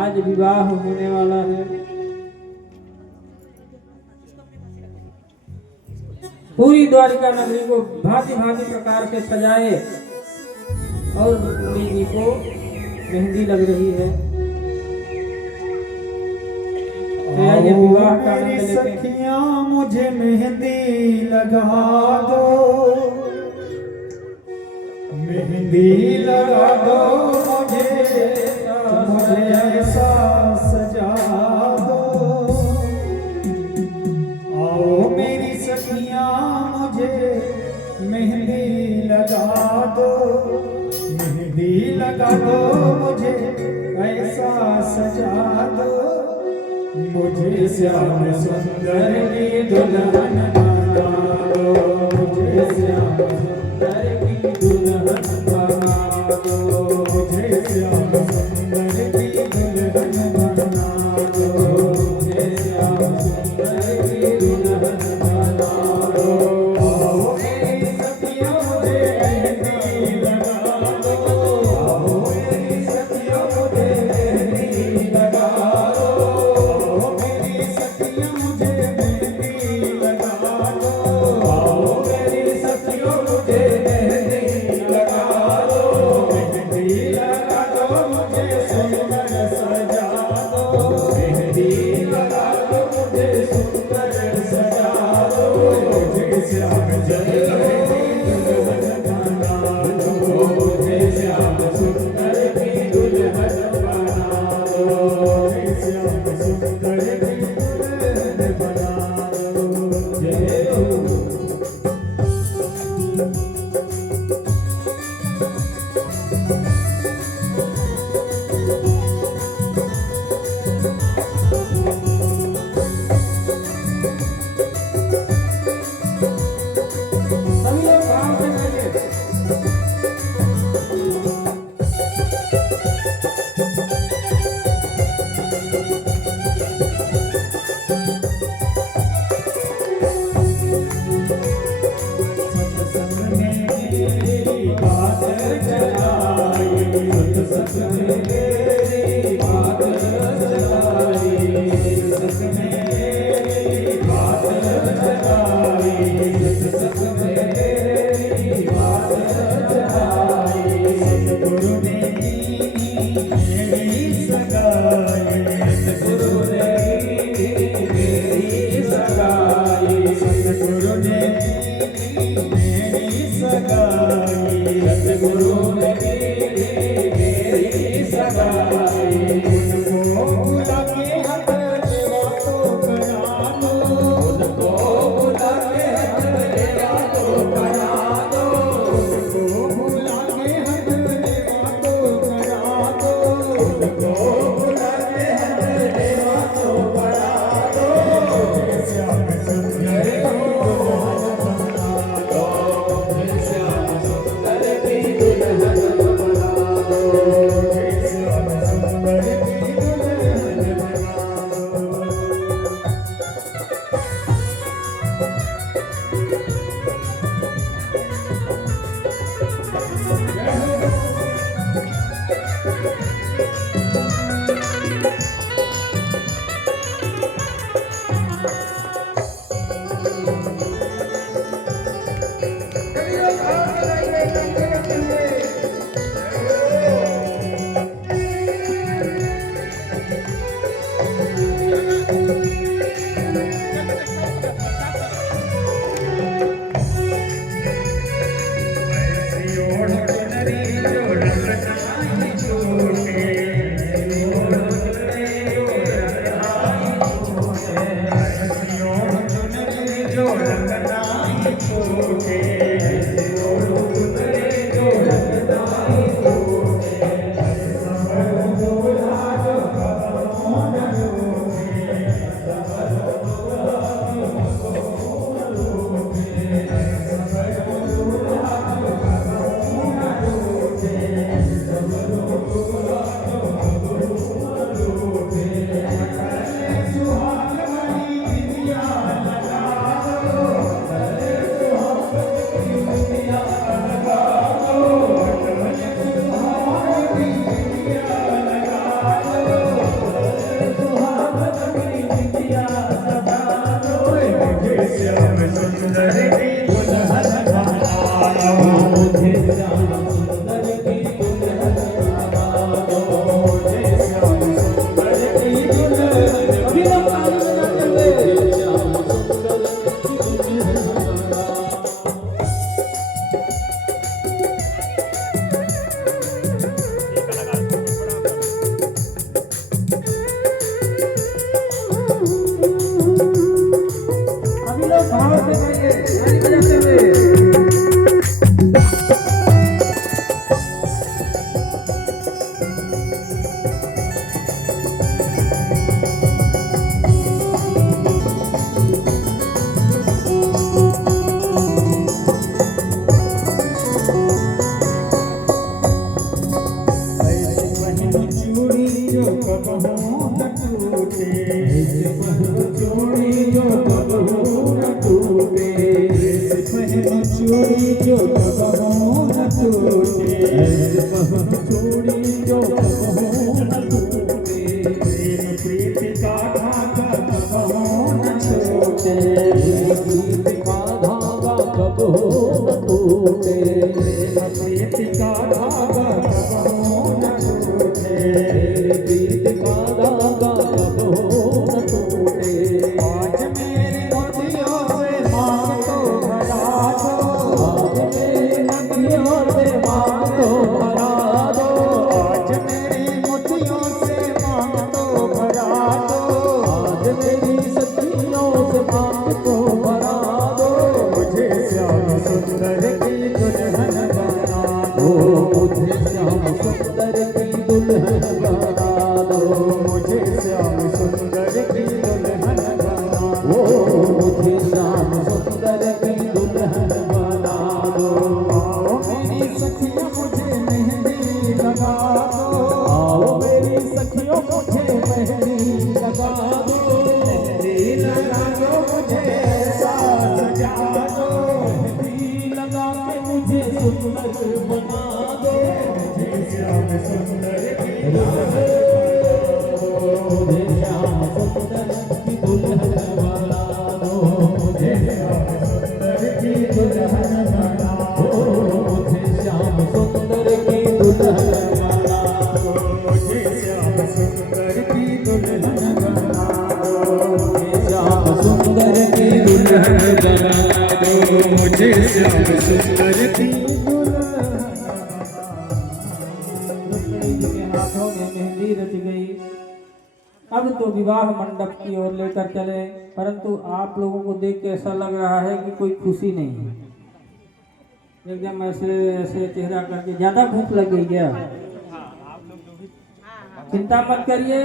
आज विवाह होने वाला है। पूरी द्वारिका नगरी को भांति भांति प्रकार से सजाए और रुक्मिणी जी को मेहंदी लग रही है। ये विवाह का आनंद लेते हैं। सखियां मुझे मेहंदी लगा दो, मेहंदी लगा दो मुझे ऐसा सजा दो। आओ मेरी सखियां मुझे मेहंदी लगा दो, मेहंदी लगा दो मुझे ऐसा सजा दो। मुझे श्याम सुंदर की दुल्हन बना दो, मुझे श्याम सुंदर की दुल्हन बना दो, मुझे श्याम सुंदर की दुल्हन बना दो, मुझे श्याम सुंदर की दुल्हन बना दो। आओ मेरी सखियां मुझे मेहंदी लगा दो, आओ मेरी सखियां मुझे मेहंदी लगा दो। सगाई सतगुरु जो रंगनाई कोटे ऐसे बोलो सुंदरे जो रंगनाई कोटे सबरो बोला जो कबरों न लूटे सबरो बोला जो कबरों न लूटे सबरो बोला जो कबरों न लूटे सबरो बोला जो कबरों न लूटे सुहाग वाली दुनिया लगा दो सुहाग वाली दुनिया लगा दो सुहाग वाली दुनिया लगा दो सुहाग वाली दुनिया लगा दो मुझे श्याम सुंदर की दुल्हन बना दो मुझे श्याम सुंदर की दुल्हन बना दो मुझे श्याम सुंदर की दुल्हन अभी लोग ताली बजाते हुए श्याम सुंदर की दुल्हन बना अभी लोग भाव से गाइए ताली बजाते हुए ऐसे पहनो चूड़ी जो कबहू न टूटे ऐसे पहनो चूड़ी जो कबहू न टूटे ऐसे पहनो चूड़ी जो कबहू न टूटे ऐसे पहनो चूड़ी जो कबहू न टूटे प्रेम प्रीति का धागा कबहू न छूटे प्रेम प्रीति का धागा कबहू न टूटे प्रेम प्रीति का धागा कबहू न टूटे प्रीत का धागा कबहू न टूटे आज मेरे मोतियों से मांग तो भरा दो आज मेरे मोतियों से मांग तो भरा दो आज मेरी मोतियों से मांग तो भरा दो आज मेरी सखियों से मांग तो भरा दो मुझे श्याम सुंदर की दुल्हन बना दो मुझे श्याम सुंदर की दुल्हन बना दो मुझे श्याम सुंदर की दुल्हन बना दो मुझे श्याम सुंदर की दुल्हन बना दो आओ मेरी सखियों मुझे मेहंदी लगा दो आओ मेरी सखियों मुझे मेहंदी लगा दो मेहंदी लगा दो मुझे ऐसा सजा दो मेहंदी लगा के मुझे सुंदर बना दो मुझे श्याम सुंदर की दुल्हन मुझे श्याम सुंदर की दुल्हन बना दो मुझे श्याम सुंदर की दुल्हन बना दो मुझे श्याम सुंदर की दुल्हन बना दो मुझे श्याम सुंदर की दुल्हन बना दो मुझे श्याम सुंदर की दुल्हन बना दो मुझे श्याम सुंदर की रुक्मिणी जी के हाथों में मेहंदी रच गई। अब तो विवाह मंडप की ओर लेकर चले, परंतु आप लोगों को देख के ऐसा लग रहा है कि कोई खुशी नहीं है। एकदम ऐसे ऐसे चेहरा करके, ज्यादा भूख लग गई क्या? चिंता मत करिए,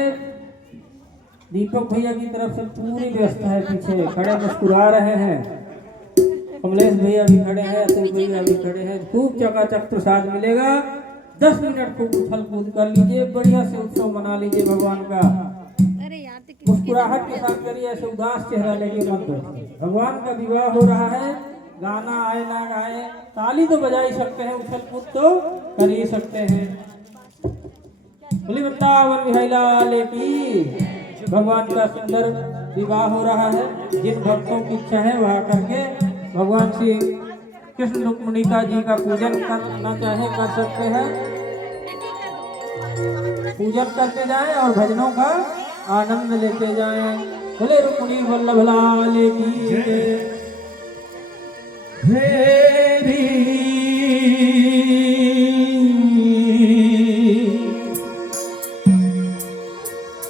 दीपक भैया की तरफ से पूरी व्यवस्था है। पीछे खड़े मुस्कुरा रहे हैं, कमलेश भैया भी खड़े हैं, अतुल भैया भी खड़े हैं। खूब चकाचक प्रसाद मिलेगा। 10 मिनट खूब उछल कूद कर लीजिए, बढ़िया से उत्सव मना लीजिए भगवान का। मुस्कुराहट के साथ करिए, ऐसे उदास चेहरा लेके मत बैठिए। भगवान का विवाह हो रहा है, गाना आए ना गाए, ताली तो बजा ही सकते हैं, उछल कूद तो कर ही सकते हैं। बोली वृंदावन बिहारी लाल की। भगवान का सुंदर विवाह हो रहा है। जिन भक्तों की इच्छा है वह करके भगवान श्री कृष्ण रुक्मिणिका जी का पूजन करना चाहे कर सकते हैं। पूजन करते जाएं और भजनों का आनंद लेते जाएं। बोले रुक्मिणी वल्लभ लाल की जय।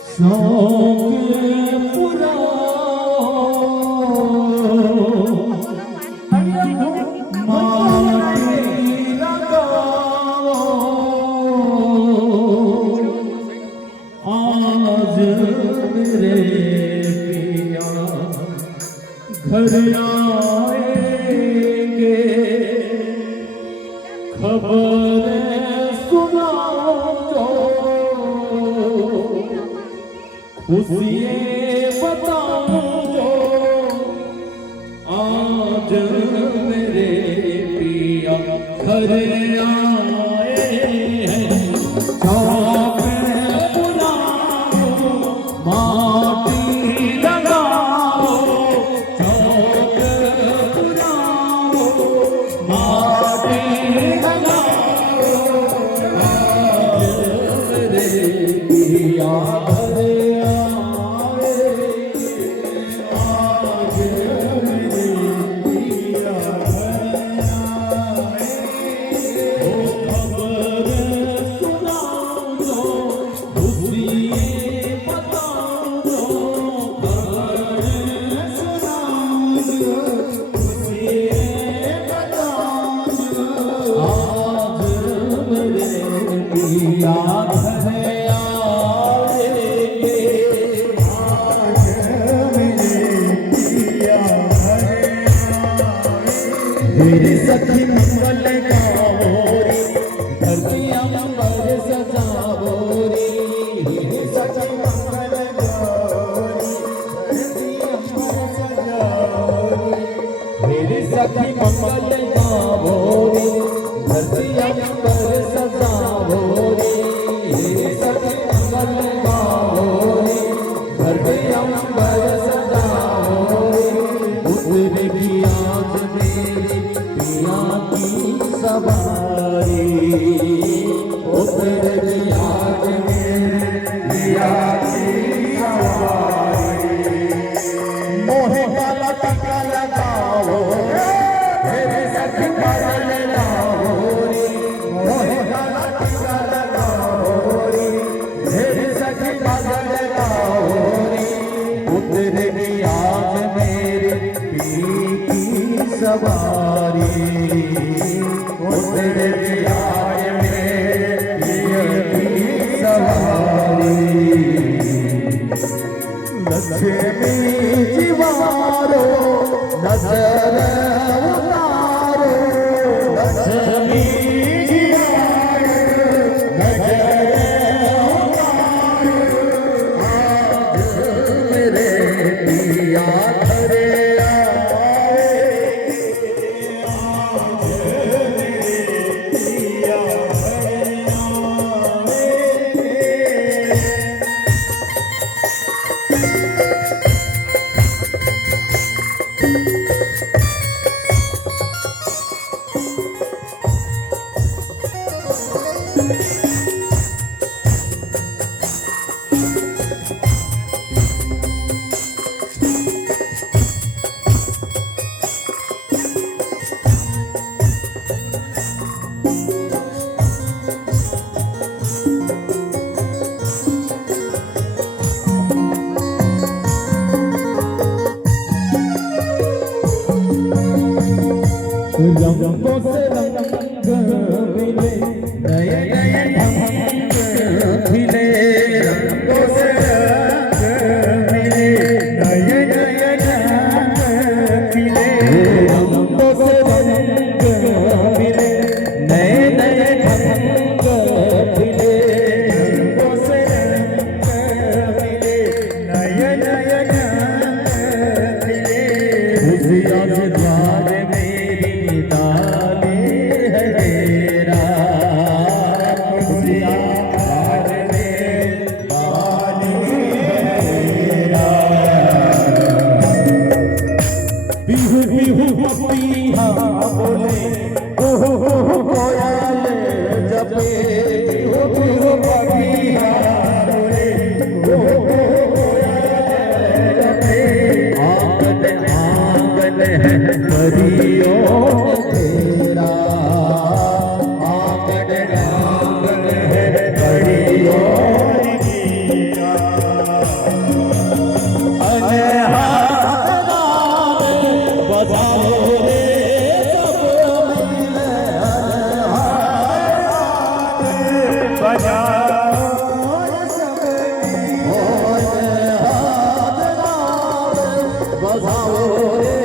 शौक पुरा आएंगे खबरें सुनाओ जो खुशियाँ बताओ जो आज मेरे पिया घर आए हैं छाप बुलाओ माटी लगाओ छाप बुलाओ माटी लगाओ आज मेरे पिया घर मेरी सखी मंगल गावोरी धरती अंबर सजावोरी मेरी सखी मंगल गावोरी धरती अंबर सजावोरी मेरी सखी मंगल गावोरी धरती अंबर सजावोरी मेरी सखी मंगल गावोरी धरती अंबर सजावोरी उतरेगी आज मेरी पिया की सवारी उतरेगी आज मेरे पिया की सवारी मोहे काला टीका लगाओ मेरे सखी काजल लगाओ मोहे काला टीका लगाओ मेरे सखी काजल लगाओ उतरेगी आज मेरे पी की सवारी उतरेगी आज मेरे पिया की सवारी लक्ष्मी जीवारो नजर उतारो लक्ष्मी जीवारो नजर उतारो आज मेरे पिया घर रंगों से रंग मिले नए नए ढंग मिले रंगों से रंग मिले नए नए ढंग मिले रंगों से रंग मिले नए नए ढंग मिले रंगों से रंग मिले नए नए ढंग मिले खुशियाँ से द्वार मेरी निताले है मेरा खुशियाँ द्वार में वाली है मेरा बिहू बिहू पपिया बोले ओहो कोयल जपे बिहू बिहू पपिया बोले ओहो कोयल जपे आंगन आंगन है परियों तेरा आंगन आंगन है परियों तेरा अनहारा बजाओ रे सब मिले अनहारा बजाओ सब मिले अनहारा बजाओ रे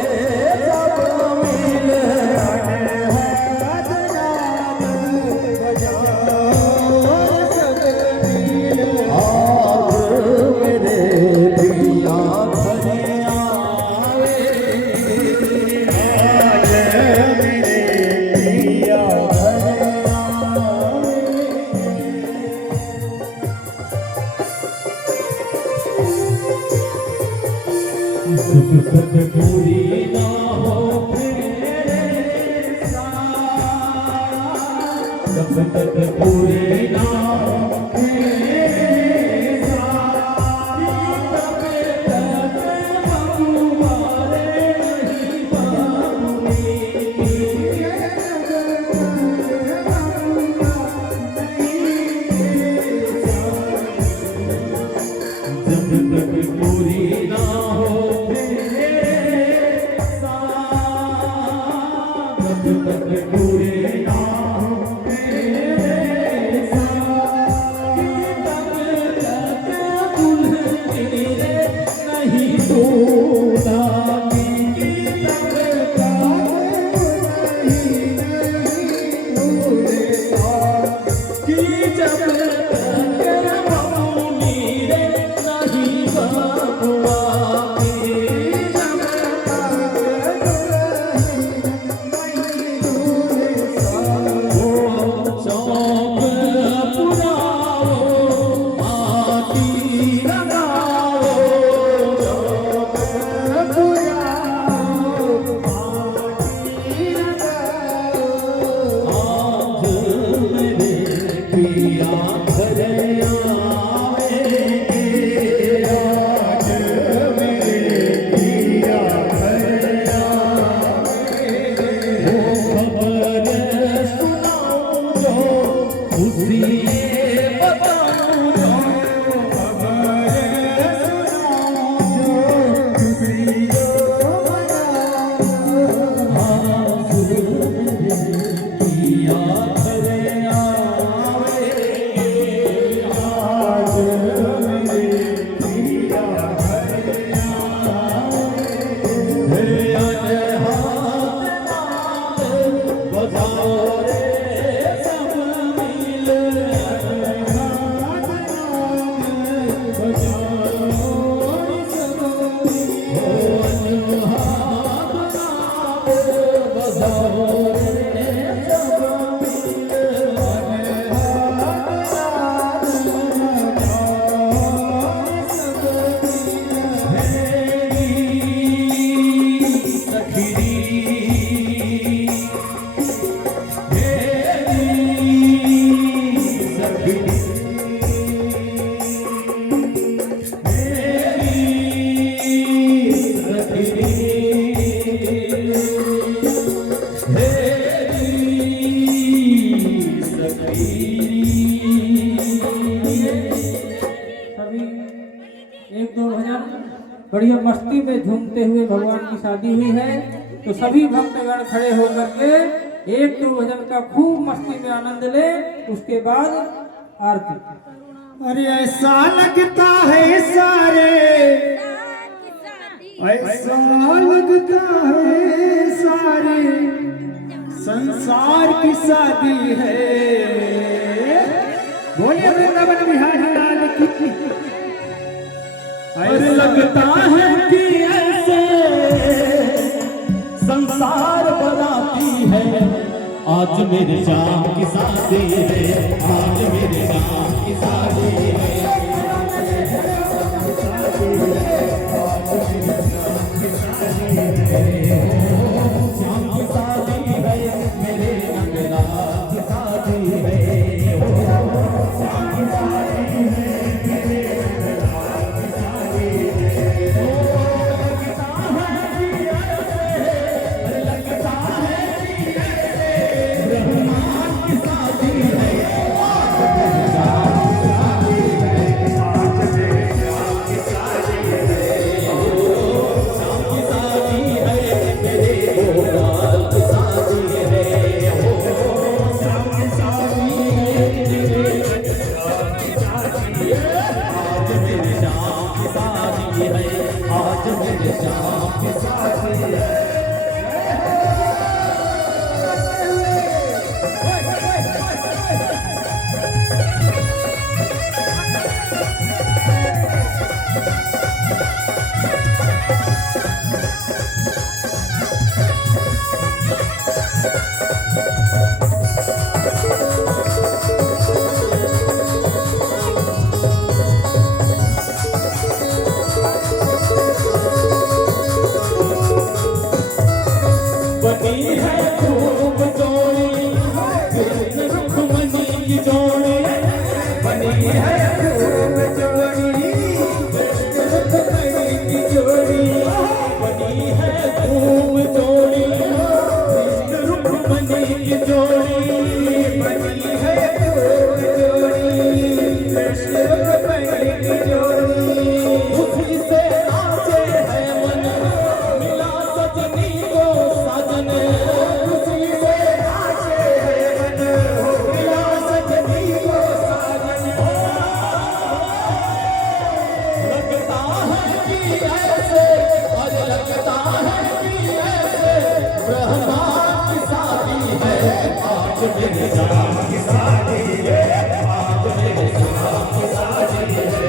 जब तक पूरी ना पूरी ना हो जब तक पूरी ना हो नहीं टूटा बढ़िया मस्ती में झूमते हुए भगवान की शादी हुई है। तो सभी भक्तगण खड़े होकर के एक दो भजन का खूब मस्ती में आनंद ले, उसके बाद आरती। अरे ऐसा लगता है सारे, ऐसा लगता है सारे संसार की शादी है। बोलिए वृंदावन बिहारी लाल की। ऐसा लगता है कि ऐसे संसार बनाती है। आज मेरे जान की शादी है, आज मेरे जान की शादी है। मेरे ब्रह्मा की शादी है आज मेरे जान की शादी है आज मेरे जान की शादी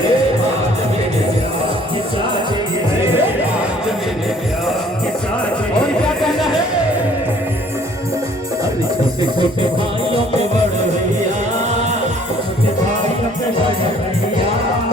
है आज मेरे जान की शादी है आज मेरे जान की शादी। और क्या कहना है? अरे छोटे छोटे भाइयों पे बड़ भैया, छोटे भाइयों पे बड़ भैया,